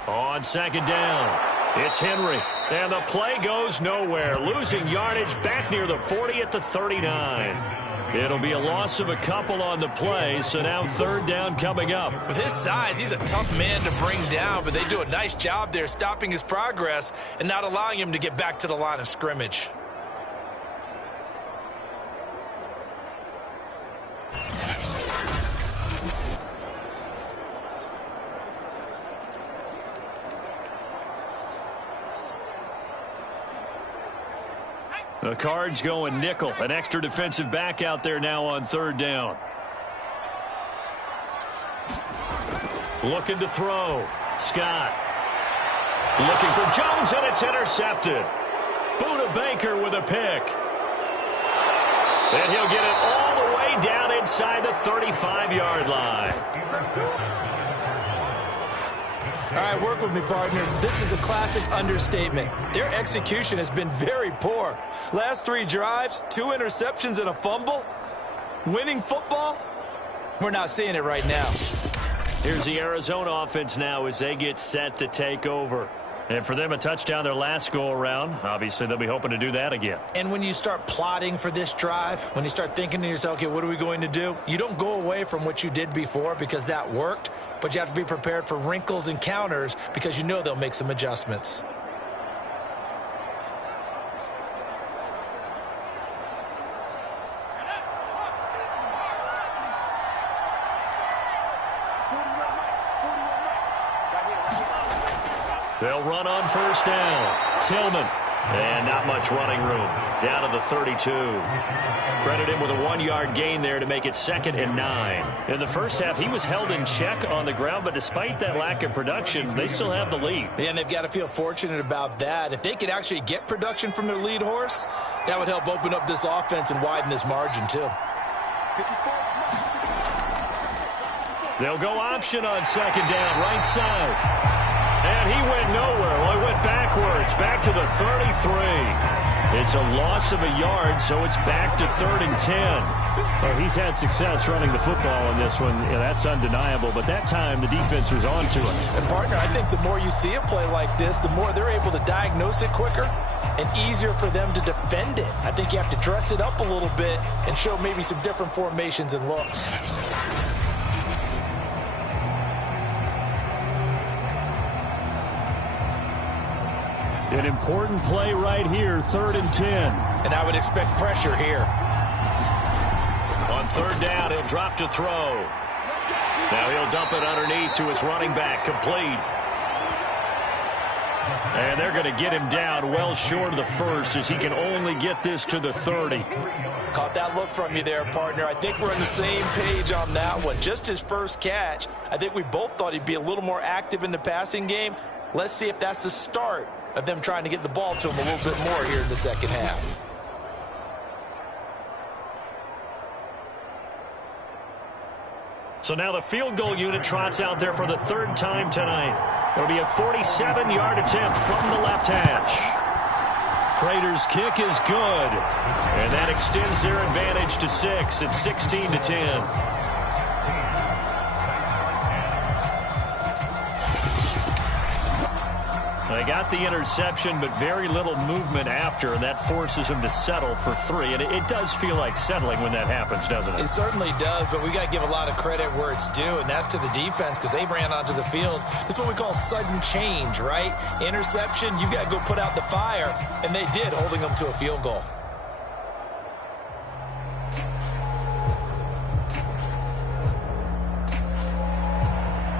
On 2nd down, it's Henry, and the play goes nowhere, losing yardage back near the 40 at the 39. It'll be a loss of a couple on the play, so now 3rd down coming up. With his size, he's a tough man to bring down, but they do a nice job there stopping his progress and not allowing him to get back to the line of scrimmage. The Cards going nickel. An extra defensive back out there now on 3rd down. Looking to throw. Scott. Looking for Jones, and it's intercepted. Buda Baker with a pick. And he'll get it all the way down inside the 35-yard line. All right, work with me, partner. This is a classic understatement. Their execution has been very poor. Last 3 drives, 2 interceptions and a fumble. Winning football? We're not seeing it right now. Here's the Arizona offense now as they get set to take over. And for them, a touchdown their last go-around. Obviously, they'll be hoping to do that again. And when you start plotting for this drive, when you start thinking to yourself, okay, what are we going to do? You don't go away from what you did before because that worked, but you have to be prepared for wrinkles and counters because you know they'll make some adjustments. They'll run on first down. Tillman. And not much running room. Down to the 32. Credit him with a 1-yard gain there to make it 2nd and 9. In the first half, he was held in check on the ground, but despite that lack of production, they still have the lead. Yeah, and they've got to feel fortunate about that. If they could actually get production from their lead horse, that would help open up this offense and widen this margin, too. They'll go option on 2nd down, right side. And he went nowhere. Well, he went backwards, back to the 33. It's a loss of a yard, so it's back to 3rd and 10. Well, he's had success running the football in this one. Yeah, that's undeniable. But that time, the defense was on to it. And, partner, I think the more you see a play like this, the more they're able to diagnose it quicker and easier for them to defend it. I think you have to dress it up a little bit and show maybe some different formations and looks. An important play right here, 3rd and 10. And I would expect pressure here. On 3rd down, he'll drop to throw. Now he'll dump it underneath to his running back, complete. And they're going to get him down well short of the 1st as he can only get this to the 30. Caught that look from you there, partner. I think we're on the same page on that one. Just his first catch, I think we both thought he'd be a little more active in the passing game. Let's see if that's the start of them trying to get the ball to him a little bit more here in the second half. So now the field goal unit trots out there for the 3rd time tonight. It'll be a 47-yard attempt from the left hash. Prater's kick is good. And that extends their advantage to 6. It's 16-10. They got the interception, but very little movement after, and that forces them to settle for 3. And it does feel like settling when that happens, doesn't it? It certainly does, but we got to give a lot of credit where it's due, and that's to the defense because they ran onto the field. This is what we call sudden change, right? Interception, you got to go put out the fire, and they did, holding them to a field goal.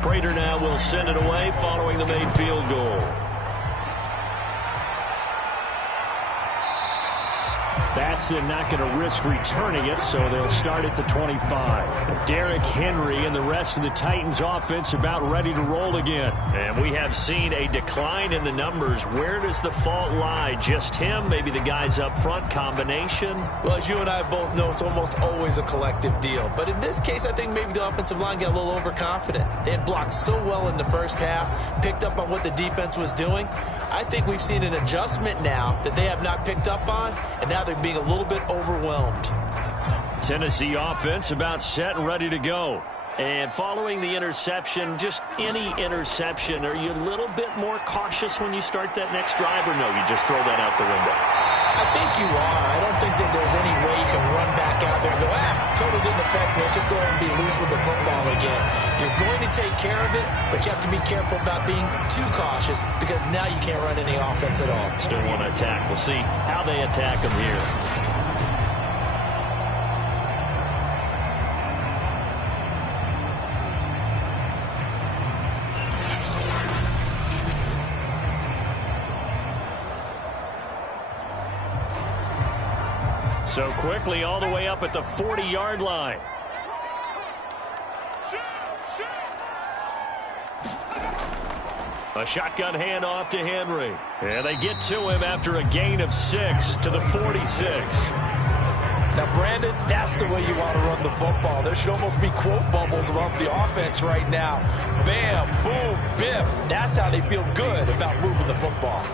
Prater now will send it away following the made field goal. Batson not going to risk returning it, so they'll start at the 25. Derrick Henry and the rest of the Titans offense about ready to roll again. And we have seen a decline in the numbers. Where does the fault lie? Just him? Maybe the guys up front? Combination? Well, as you and I both know, it's almost always a collective deal. But in this case, I think maybe the offensive line got a little overconfident. They had blocked so well in the first half, picked up on what the defense was doing. I think we've seen an adjustment now that they have not picked up on, and now they're being a little bit overwhelmed. Tennessee offense about set and ready to go. And following the interception, just any interception, are you a little bit more cautious when you start that next drive, or no, you just throw that out the window? I think you are. I don't think that there's any way you can run back out there and go, totally didn't affect me. Let's just go ahead and be loose with the football again. You're going to take care of it, but you have to be careful about being too cautious because now you can't run any offense at all. Still want to attack. We'll see how they attack them here. So quickly all the way up at the 40-yard line. A shotgun handoff to Henry. And they get to him after a gain of 6 to the 46. Now, Brandon, that's the way you want to run the football. There should almost be quote bubbles above the offense right now. Bam, boom, biff. That's how they feel good about moving the football.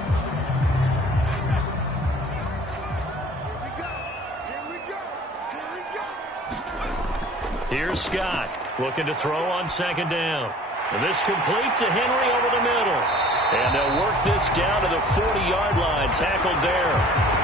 Here's Scott looking to throw on second down. And this complete to Henry over the middle. And they'll work this down to the 40-yard line, tackled there.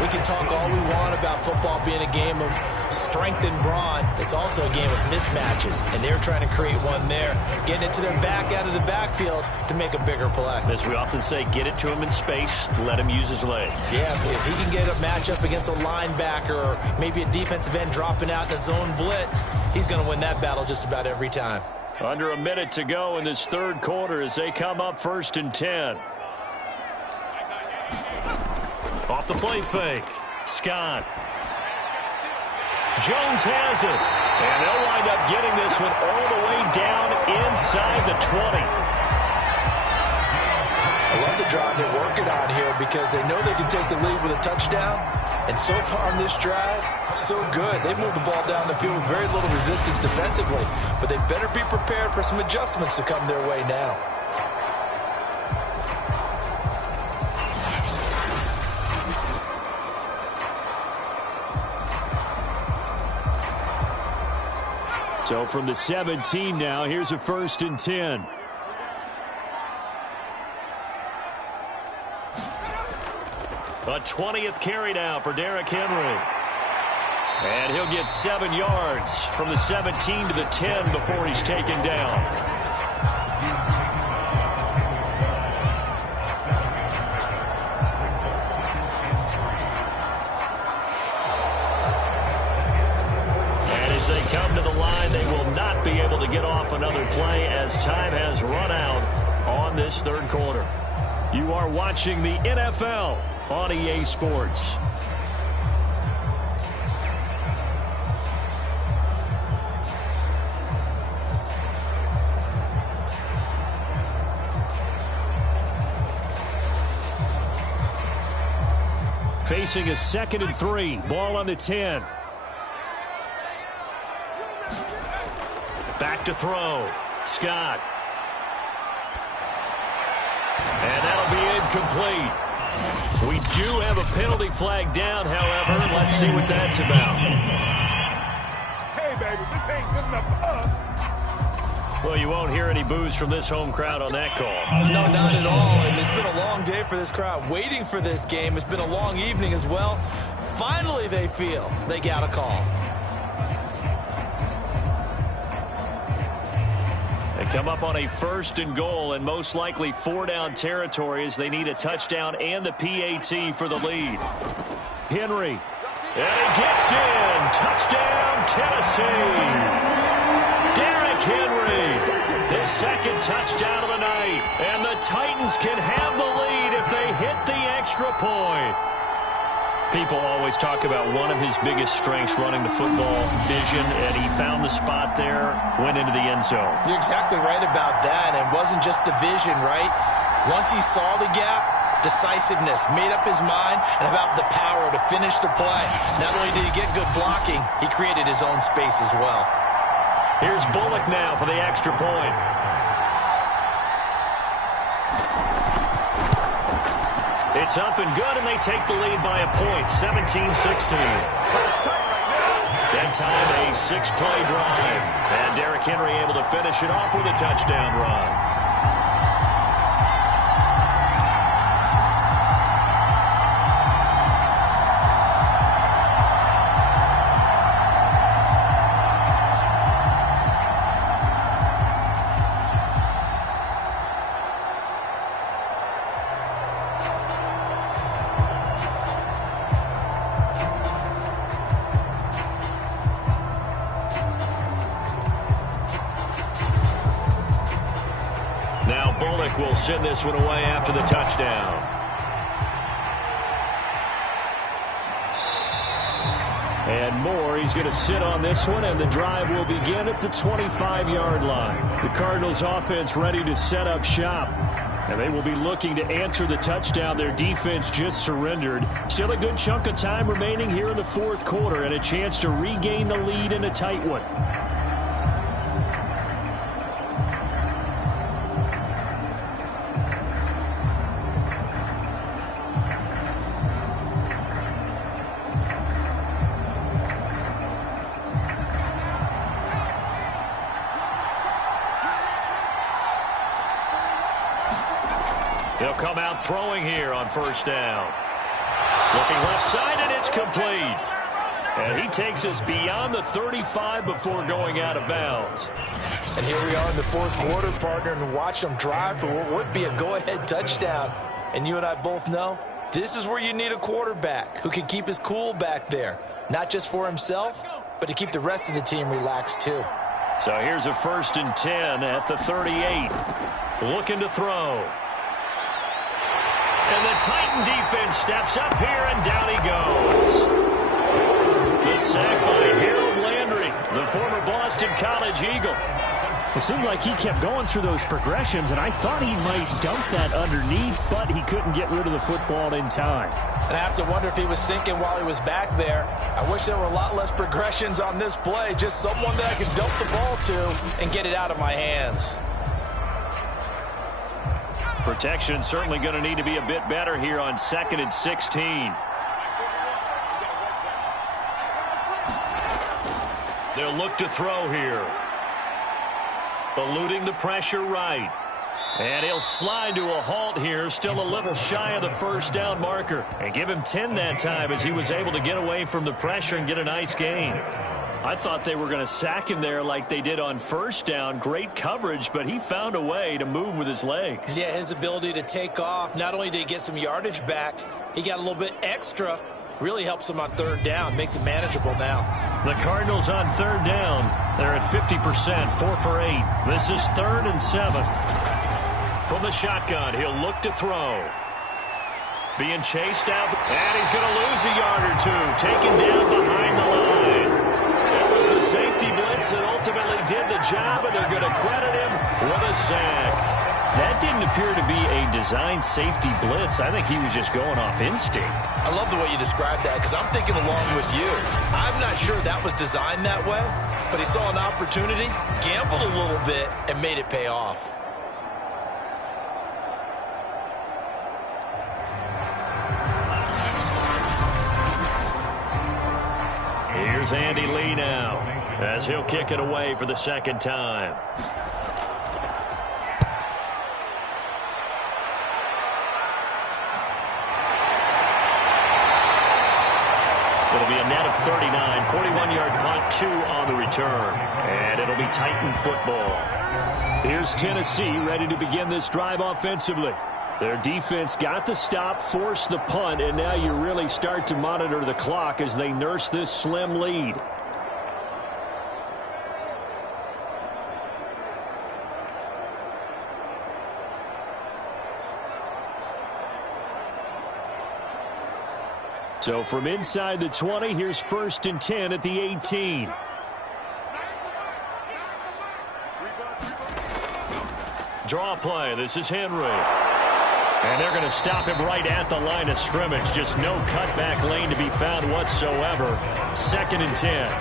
We can talk all we want about football being a game of strength and brawn. It's also a game of mismatches, and they're trying to create one there, getting it to their back out of the backfield to make a bigger play. As we often say, get it to him in space, let him use his leg. Yeah, if he can get a matchup against a linebacker or maybe a defensive end dropping out in a zone blitz, he's going to win that battle just about every time. Under a minute to go in this third quarter as they come up 1st and 10. Off the play fake. Scott. Jones has it. And they'll wind up getting this one all the way down inside the 20. I love the drive they're working on here because they know they can take the lead with a touchdown. And so far on this drive, so good. They moved the ball down the field with very little resistance defensively. But they better be prepared for some adjustments to come their way now. So from the 17 now, here's a 1st and 10. A 20th carry now for Derrick Henry. And he'll get 7 yards from the 17 to the 10 before he's taken down. They come to the line. They will not be able to get off another play as time has run out on this third quarter. You are watching the NFL on EA Sports. Facing a 2nd and 3. Ball on the 10. Back to throw. Scott. And that'll be incomplete. We do have a penalty flag down, however. Let's see what that's about. Hey, baby, this ain't good enough for us. Well, you won't hear any boos from this home crowd on that call. No, not at all. And it's been a long day for this crowd waiting for this game. It's been a long evening as well. Finally, they feel they got a call. They come up on a 1st and goal and most likely 4-down territory as they need a touchdown and the PAT for the lead. Henry. And he gets in. Touchdown, Tennessee. Derrick Henry. His 2nd touchdown of the night. And the Titans can have the lead if they hit the extra point. People always talk about one of his biggest strengths running the football, vision, and he found the spot there, went into the end zone. You're exactly right about that. And it wasn't just the vision, right? Once he saw the gap, decisiveness, made up his mind, and about the power to finish the play. Not only did he get good blocking, he created his own space as well. Here's Bullock now for the extra point. It's up and good, and they take the lead by a point, 17-16. That time, a 6-play drive. And Derrick Henry able to finish it off with a touchdown run. Now Bullock will send this one away after the touchdown. And Moore, he's going to sit on this one, and the drive will begin at the 25-yard line. The Cardinals offense ready to set up shop. And they will be looking to answer the touchdown their defense just surrendered. Still a good chunk of time remaining here in the fourth quarter and a chance to regain the lead in a tight one. They'll come out throwing here on first down. Looking left side, and it's complete. And he takes us beyond the 35 before going out of bounds. And here we are in the fourth quarter, partner, and watch them drive for what would be a go-ahead touchdown. And you and I both know this is where you need a quarterback who can keep his cool back there, not just for himself, but to keep the rest of the team relaxed too. So here's a 1st and 10 at the 38. Looking to throw. And the Titan defense steps up here, and down he goes. The sack by Harold Landry, the former Boston College Eagle. It seemed like he kept going through those progressions, and I thought he might dump that underneath, but he couldn't get rid of the football in time. And I have to wonder if he was thinking while he was back there, I wish there were a lot less progressions on this play, just someone that I could dump the ball to and get it out of my hands. Protection certainly going to need to be a bit better here on 2nd and 16. They'll look to throw here. Eluding the pressure right. And he'll slide to a halt here, still a little shy of the first down marker. And give him 10 that time as he was able to get away from the pressure and get a nice gain. I thought they were going to sack him there like they did on first down. Great coverage, but he found a way to move with his legs. Yeah, his ability to take off, not only did he get some yardage back, he got a little bit extra. Really helps him on 3rd down, makes it manageable now. The Cardinals on 3rd down. They're at 50%, 4 for 8. This is 3rd and 7. From the shotgun, he'll look to throw. Being chased out, and he's going to lose a yard or two. Taken down behind the line. It was the safety blitz that ultimately did the job, and they're going to credit him with a sack. That didn't appear to be a designed safety blitz. I think he was just going off instinct. I love the way you described that because I'm thinking along with you. I'm not sure that was designed that way, but he saw an opportunity, gambled a little bit, and made it pay off. Here's Andy Lee now as he'll kick it away for the 2nd time. It'll be a net of 39, 41-yard punt, 2 on the return. And it'll be Titan football. Here's Tennessee ready to begin this drive offensively. Their defense got the stop, forced the punt, and now you really start to monitor the clock as they nurse this slim lead. So from inside the 20, here's 1st and 10 at the 18. Draw play. This is Henry. And they're going to stop him right at the line of scrimmage. Just no cutback lane to be found whatsoever. 2nd and 10.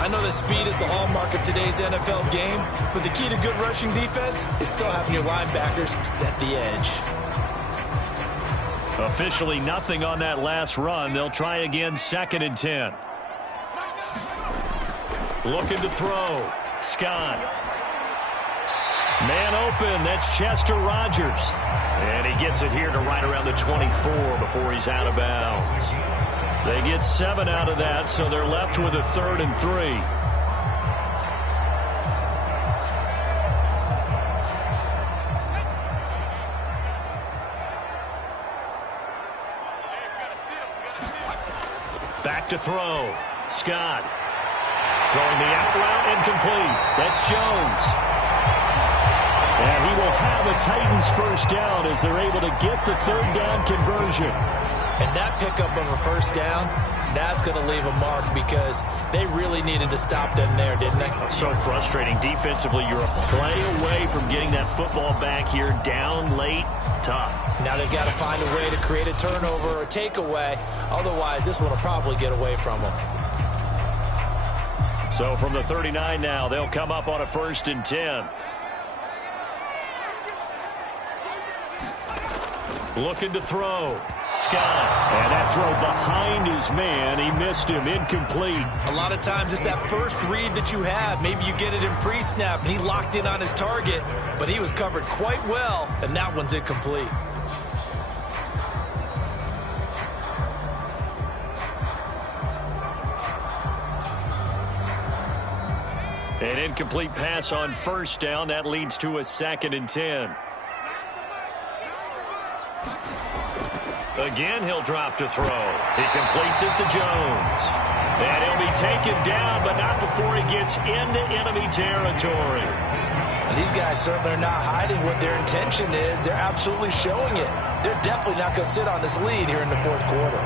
I know that speed is the hallmark of today's NFL game, but the key to good rushing defense is still having your linebackers set the edge. Officially nothing on that last run. They'll try again 2nd and 10. Looking to throw. Scott. Man open. That's Chester Rogers. And he gets it here to right around the 24 before he's out of bounds. They get 7 out of that, so they're left with a 3rd and 3. Back to throw. Scott. Throwing the out route incomplete. That's Jones. And he will have a Titans first down as they're able to get the 3rd down conversion. And that pickup of a first down That's going to leave a mark because they really needed to stop them there, didn't they? So frustrating. Defensively, you're a play away from getting that football back here. Down late, tough. Now they've got to find a way to create a turnover or a takeaway. Otherwise, this one will probably get away from them. So from the 39 now, they'll come up on a 1st and 10. Looking to throw. Scott. And that throw behind his man. He missed him. Incomplete. A lot of times it's that first read that you have. Maybe you get it in pre-snap, and he locked in on his target, but he was covered quite well, and that one's incomplete. An incomplete pass on 1st down. That leads to a 2nd and 10. Again, he'll drop to throw. He completes it to Jones. And he'll be taken down, but not before he gets into enemy territory. These guys certainly are not hiding what their intention is. They're absolutely showing it. They're definitely not going to sit on this lead here in the 4th quarter.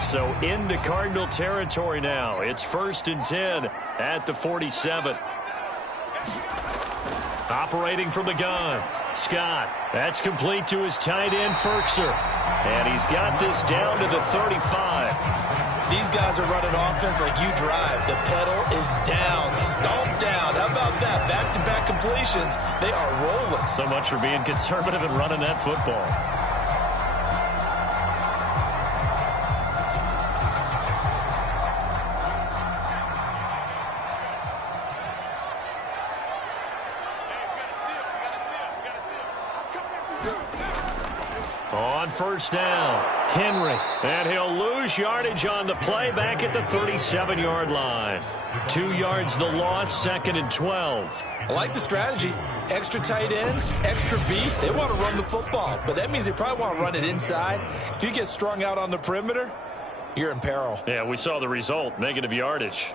So into Cardinal territory now. It's 1st and 10 at the 47. Operating from the gun. Scott. That's complete to his tight end, Ferkser. And he's got this down to the 35. These guys are running offense like you drive. The pedal is down, stomped down. How about that? Back-to-back completions. They are rolling. So much for being conservative and running that football. On 1st down, Henry. And he'll lose yardage on the play back at the 37-yard line. 2 yards the loss, 2nd and 12. I like the strategy. Extra tight ends, extra beef. They want to run the football, but that means they probably want to run it inside. If you get strung out on the perimeter, you're in peril. Yeah, we saw the result, negative yardage.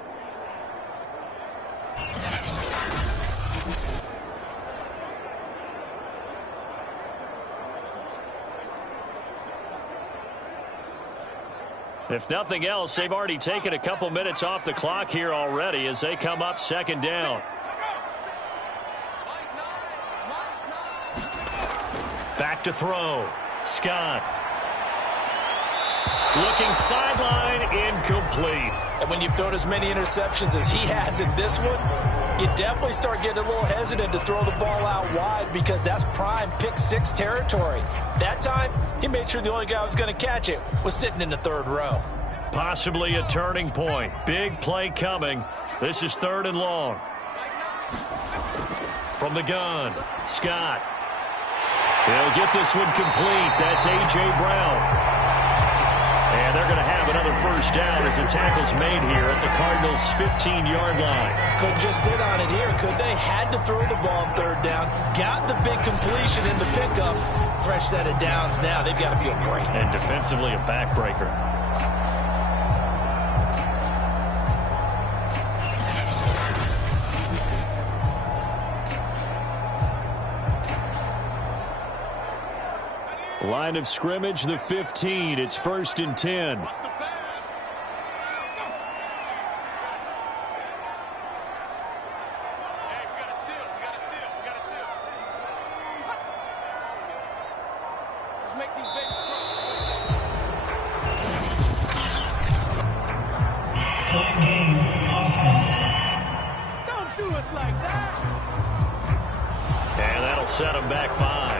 If nothing else, they've already taken a couple minutes off the clock here already as they come up 2nd down. Back to throw. Scott. Looking sideline, incomplete. And when you've thrown as many interceptions as he has in this one, you definitely start getting a little hesitant to throw the ball out wide because that's prime pick 6 territory. That time, he made sure the only guy who was going to catch it was sitting in the 3rd row. Possibly a turning point. Big play coming. This is 3rd and long. From the gun, Scott. He'll get this one complete. That's A.J. Brown. And they're going to have another 1st down as the tackle's made here at the Cardinals' 15-yard line. Couldn't just sit on it here, could they? Had to throw the ball on 3rd down. Got the big completion in the pickup. Fresh set of downs now. They've got to feel great. And defensively, a backbreaker. Line of scrimmage, the 15. It's 1st and 10. Don't do us like that. And that'll set them back 5.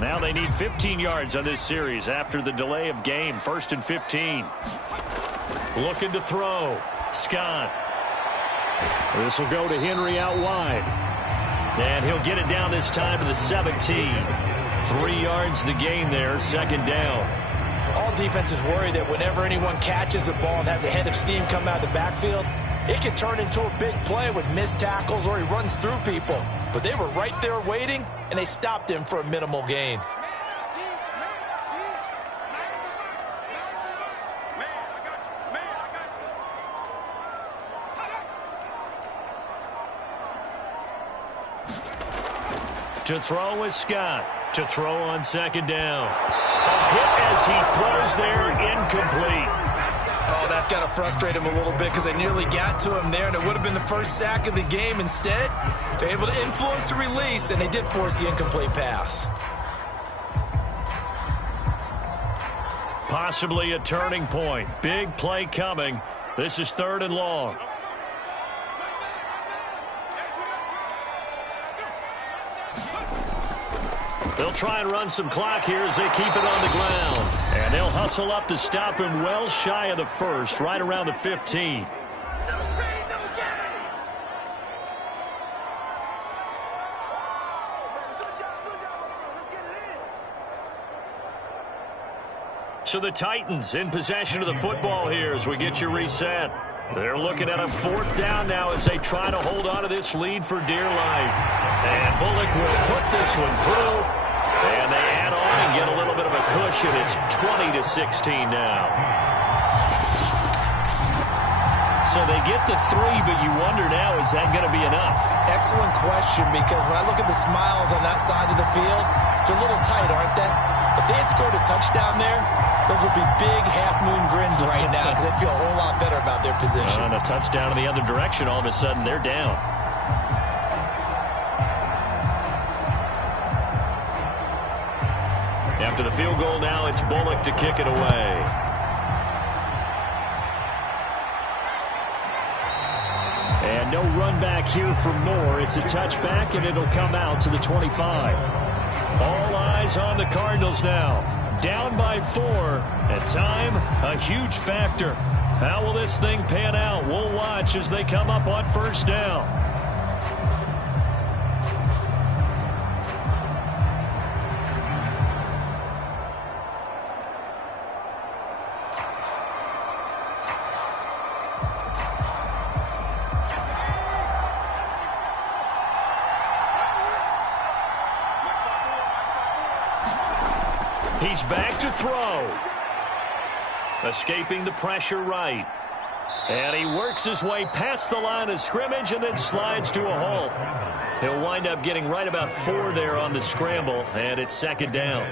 Now they need 15 yards on this series after the delay of game. 1st and 15. Looking to throw. Scott. This will go to Henry out wide. And he'll get it down this time to the 17. 3 yards the gain there, 2nd down. All defenses worry that whenever anyone catches the ball and has a head of steam come out of the backfield, it could turn into a big play with missed tackles or he runs through people. But they were right there waiting, and they stopped him for a minimal gain. To throw is Scott. To throw on second down. A hit as he throws there, incomplete. Oh, that's got to frustrate him a little bit because they nearly got to him there, and it would have been the first sack of the game. Instead, they're able to influence the release, and they did force the incomplete pass. Possibly a turning point. Big play coming. This is 3rd and long. They'll try and run some clock here as they keep it on the ground. And they'll hustle up to stop him well shy of the first, right around the 15. So the Titans in possession of the football here as we get you reset. They're looking at a 4th down now as they try to hold on to this lead for dear life. And Bullock will put this one through. And they add on and get a little bit of a cushion. It's 20-16 now. So they get the 3, but you wonder now, is that going to be enough? Excellent question, because when I look at the smiles on that side of the field, they're a little tight, aren't they? If they had scored a touchdown there, those would be big half-moon grins right now because they'd feel a whole lot better about their position. And a touchdown in the other direction, all of a sudden they're down. After the field goal now, it's Bullock to kick it away. And no run back here for Moore. It's a touchback, and it'll come out to the 25. All eyes on the Cardinals now. Down by 4. At time, a huge factor. How will this thing pan out? We'll watch as they come up on 1st down. He's back to throw. Escaping the pressure right. And he works his way past the line of scrimmage and then slides to a halt. He'll wind up getting right about 4 there on the scramble, and it's 2nd down.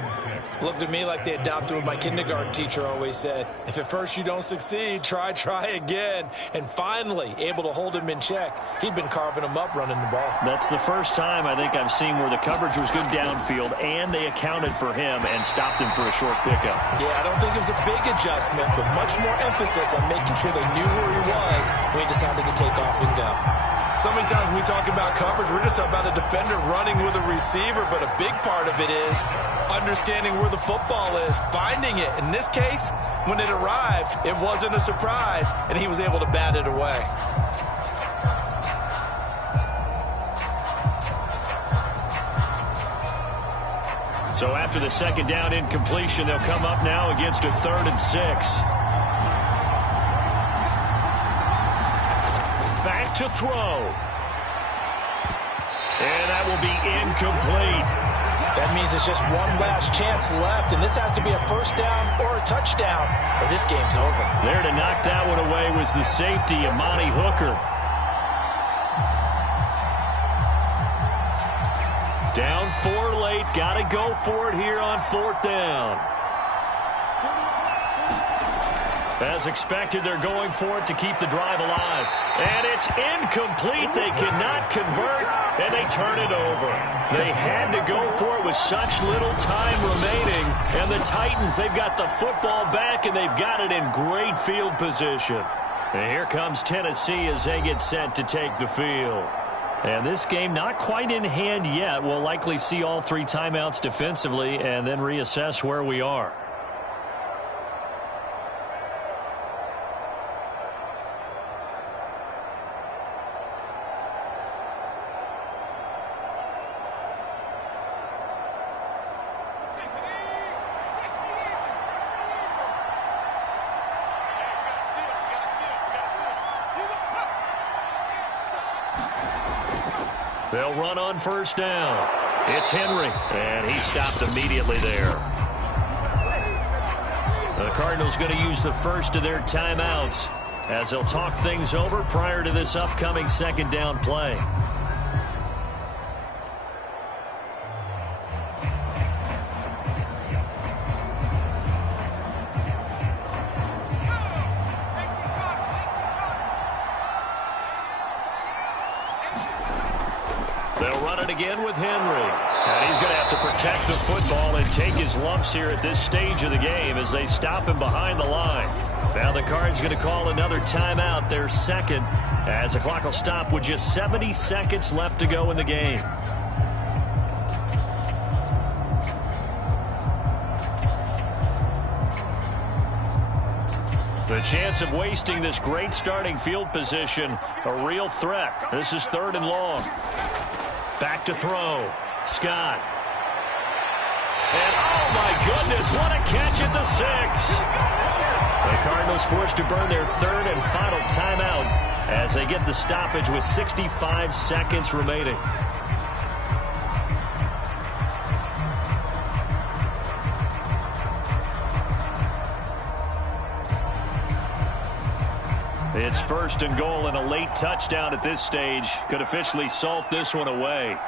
Looked at me like they adopted what my kindergarten teacher always said. If at first you don't succeed, try again. And finally, able to hold him in check. He'd been carving him up running the ball. That's the first time I think I've seen where the coverage was good downfield, and they accounted for him and stopped him for a short pickup. Yeah, I don't think it was a big adjustment, but much more emphasis on making sure they knew where he was when he decided to take off and go. So many times when we talk about coverage, we're just about a defender running with a receiver, but a big part of it is understanding where the football is, finding it. In this case, when it arrived, it wasn't a surprise, and he was able to bat it away. So after the 2nd down incompletion, they'll come up now against a 3rd and 6. Back to throw. And that will be incomplete. That means it's just one last chance left, and this has to be a 1st down or a touchdown, or this game's over. There to knock that one away was the safety, Amani Hooker. Down 4 late, got to go for it here on 4th down. As expected, they're going for it to keep the drive alive. And it's incomplete. They cannot convert, and they turn it over. They had to go for it with such little time remaining. And the Titans, they've got the football back, and they've got it in great field position. And here comes Tennessee as they get set to take the field. And this game not quite in hand yet. We'll likely see all 3 timeouts defensively and then reassess where we are. They'll run on first down. It's Henry, and he stopped immediately there. The Cardinals going to use the first of their timeouts as they'll talk things over prior to this upcoming second down play. They'll run it again with Henry. And he's going to have to protect the football and take his lumps here at this stage of the game as they stop him behind the line. Now the Cards going to call another timeout, their second, as the clock will stop with just 70 seconds left to go in the game. The chance of wasting this great starting field position, a real threat. This is 3rd and long. Back to throw. Scott. And oh my goodness, what a catch at the 6. The Cardinals forced to burn their 3rd and final timeout as they get the stoppage with 65 seconds remaining. It's 1st and goal, and a late touchdown at this stage could officially salt this one away.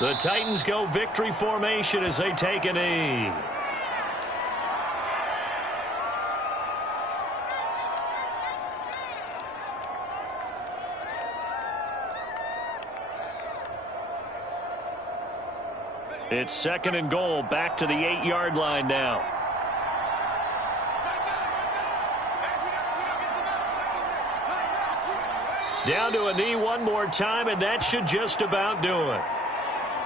The Titans go victory formation as they take a knee. It's 2nd and goal, back to the 8-yard line now. Down to a knee one more time, and that should just about do it.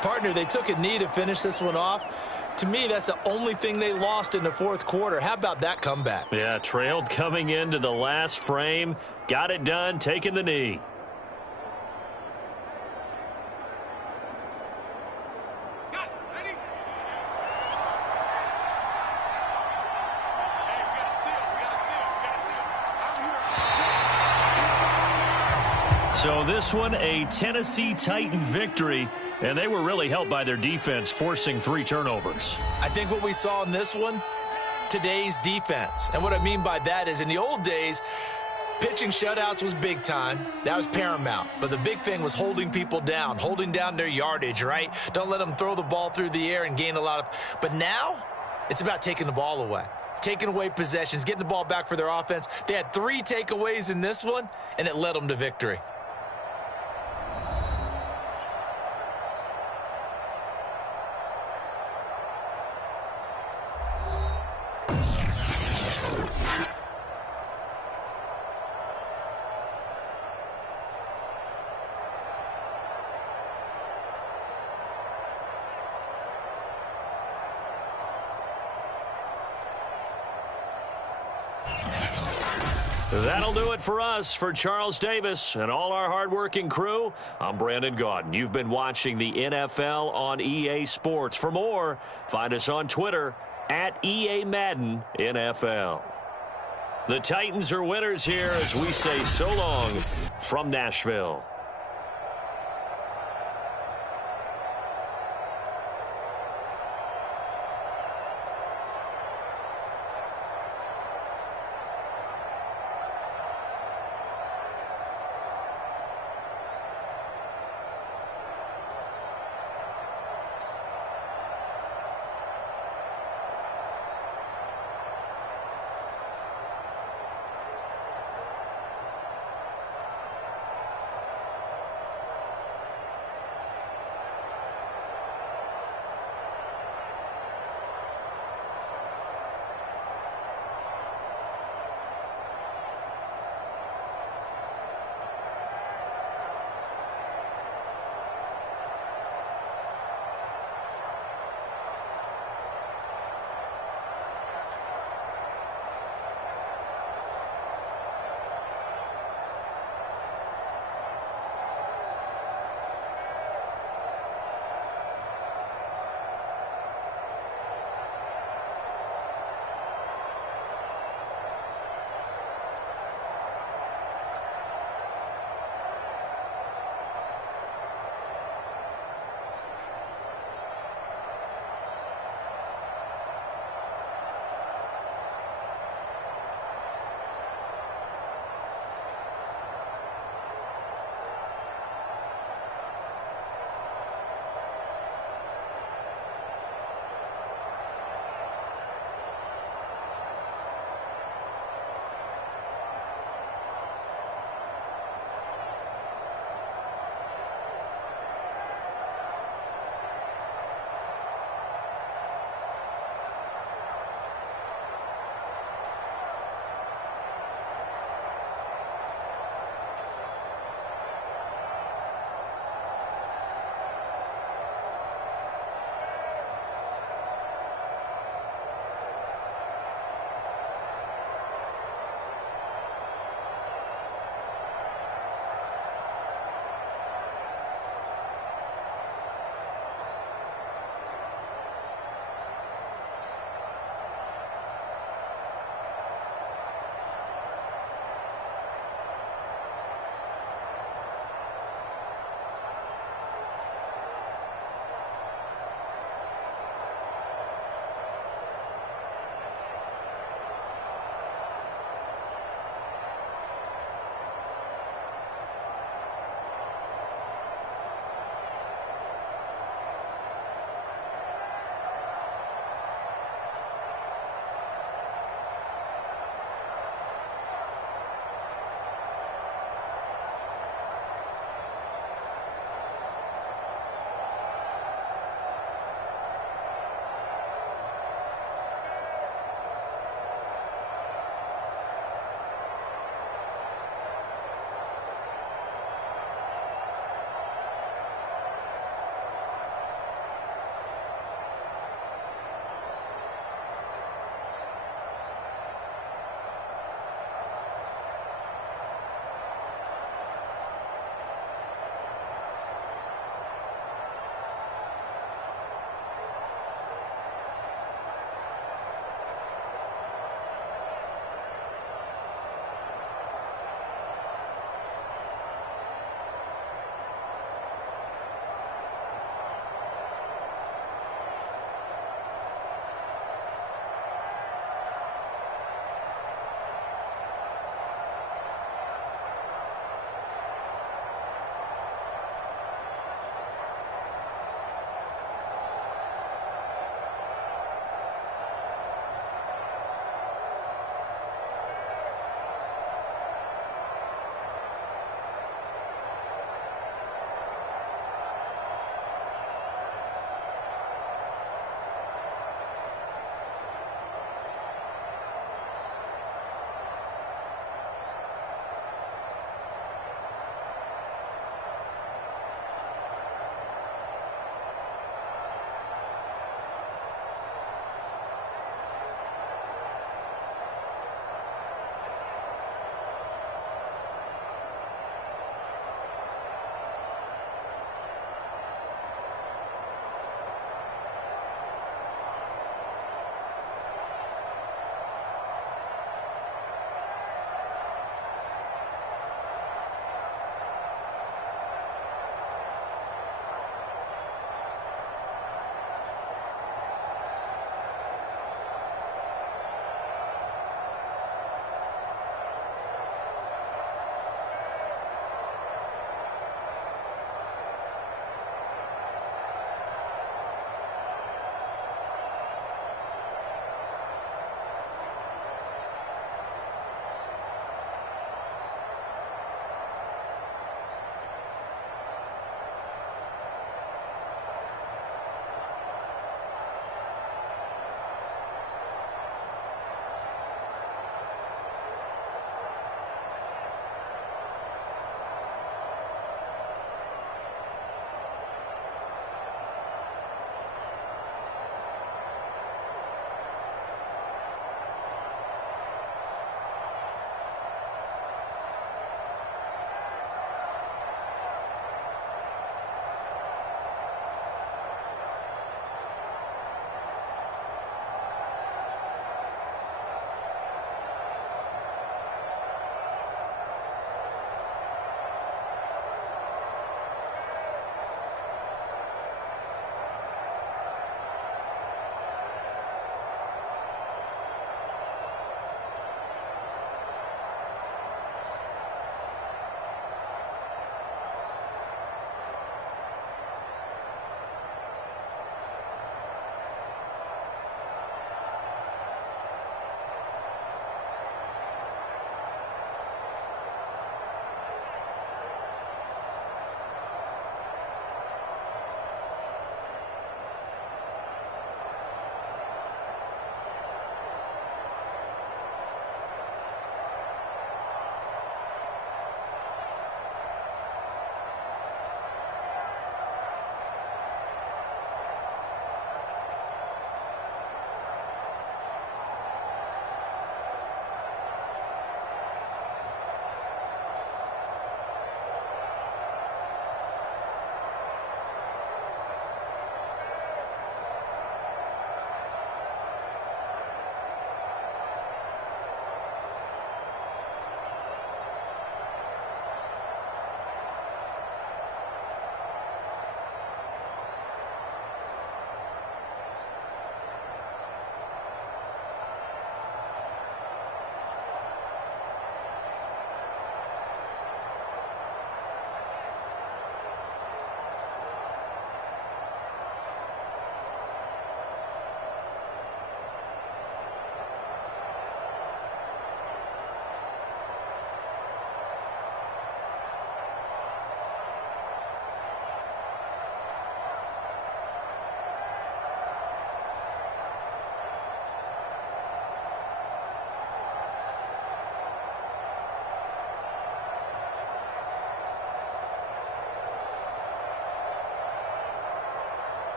Partner, they took a knee to finish this one off. To me, that's the only thing they lost in the 4th quarter. How about that comeback? Yeah, trailed coming into the last frame. Got it done, taking the knee. So this one, a Tennessee Titan victory, and they were really helped by their defense, forcing 3 turnovers. I think what we saw in this one, today's defense. And what I mean by that is in the old days, pitching shutouts was big time. That was paramount. But the big thing was holding people down, holding down their yardage, right? Don't let them throw the ball through the air and gain a lot of... But now, it's about taking the ball away. Taking away possessions, getting the ball back for their offense. They had 3 takeaways in this one, and it led them to victory. That'll do it for us. For Charles Davis and all our hardworking crew, I'm Brandon Gaudin. You've been watching the NFL on EA Sports. For more, find us on Twitter at EA Madden NFL. The Titans are winners here as we say so long from Nashville.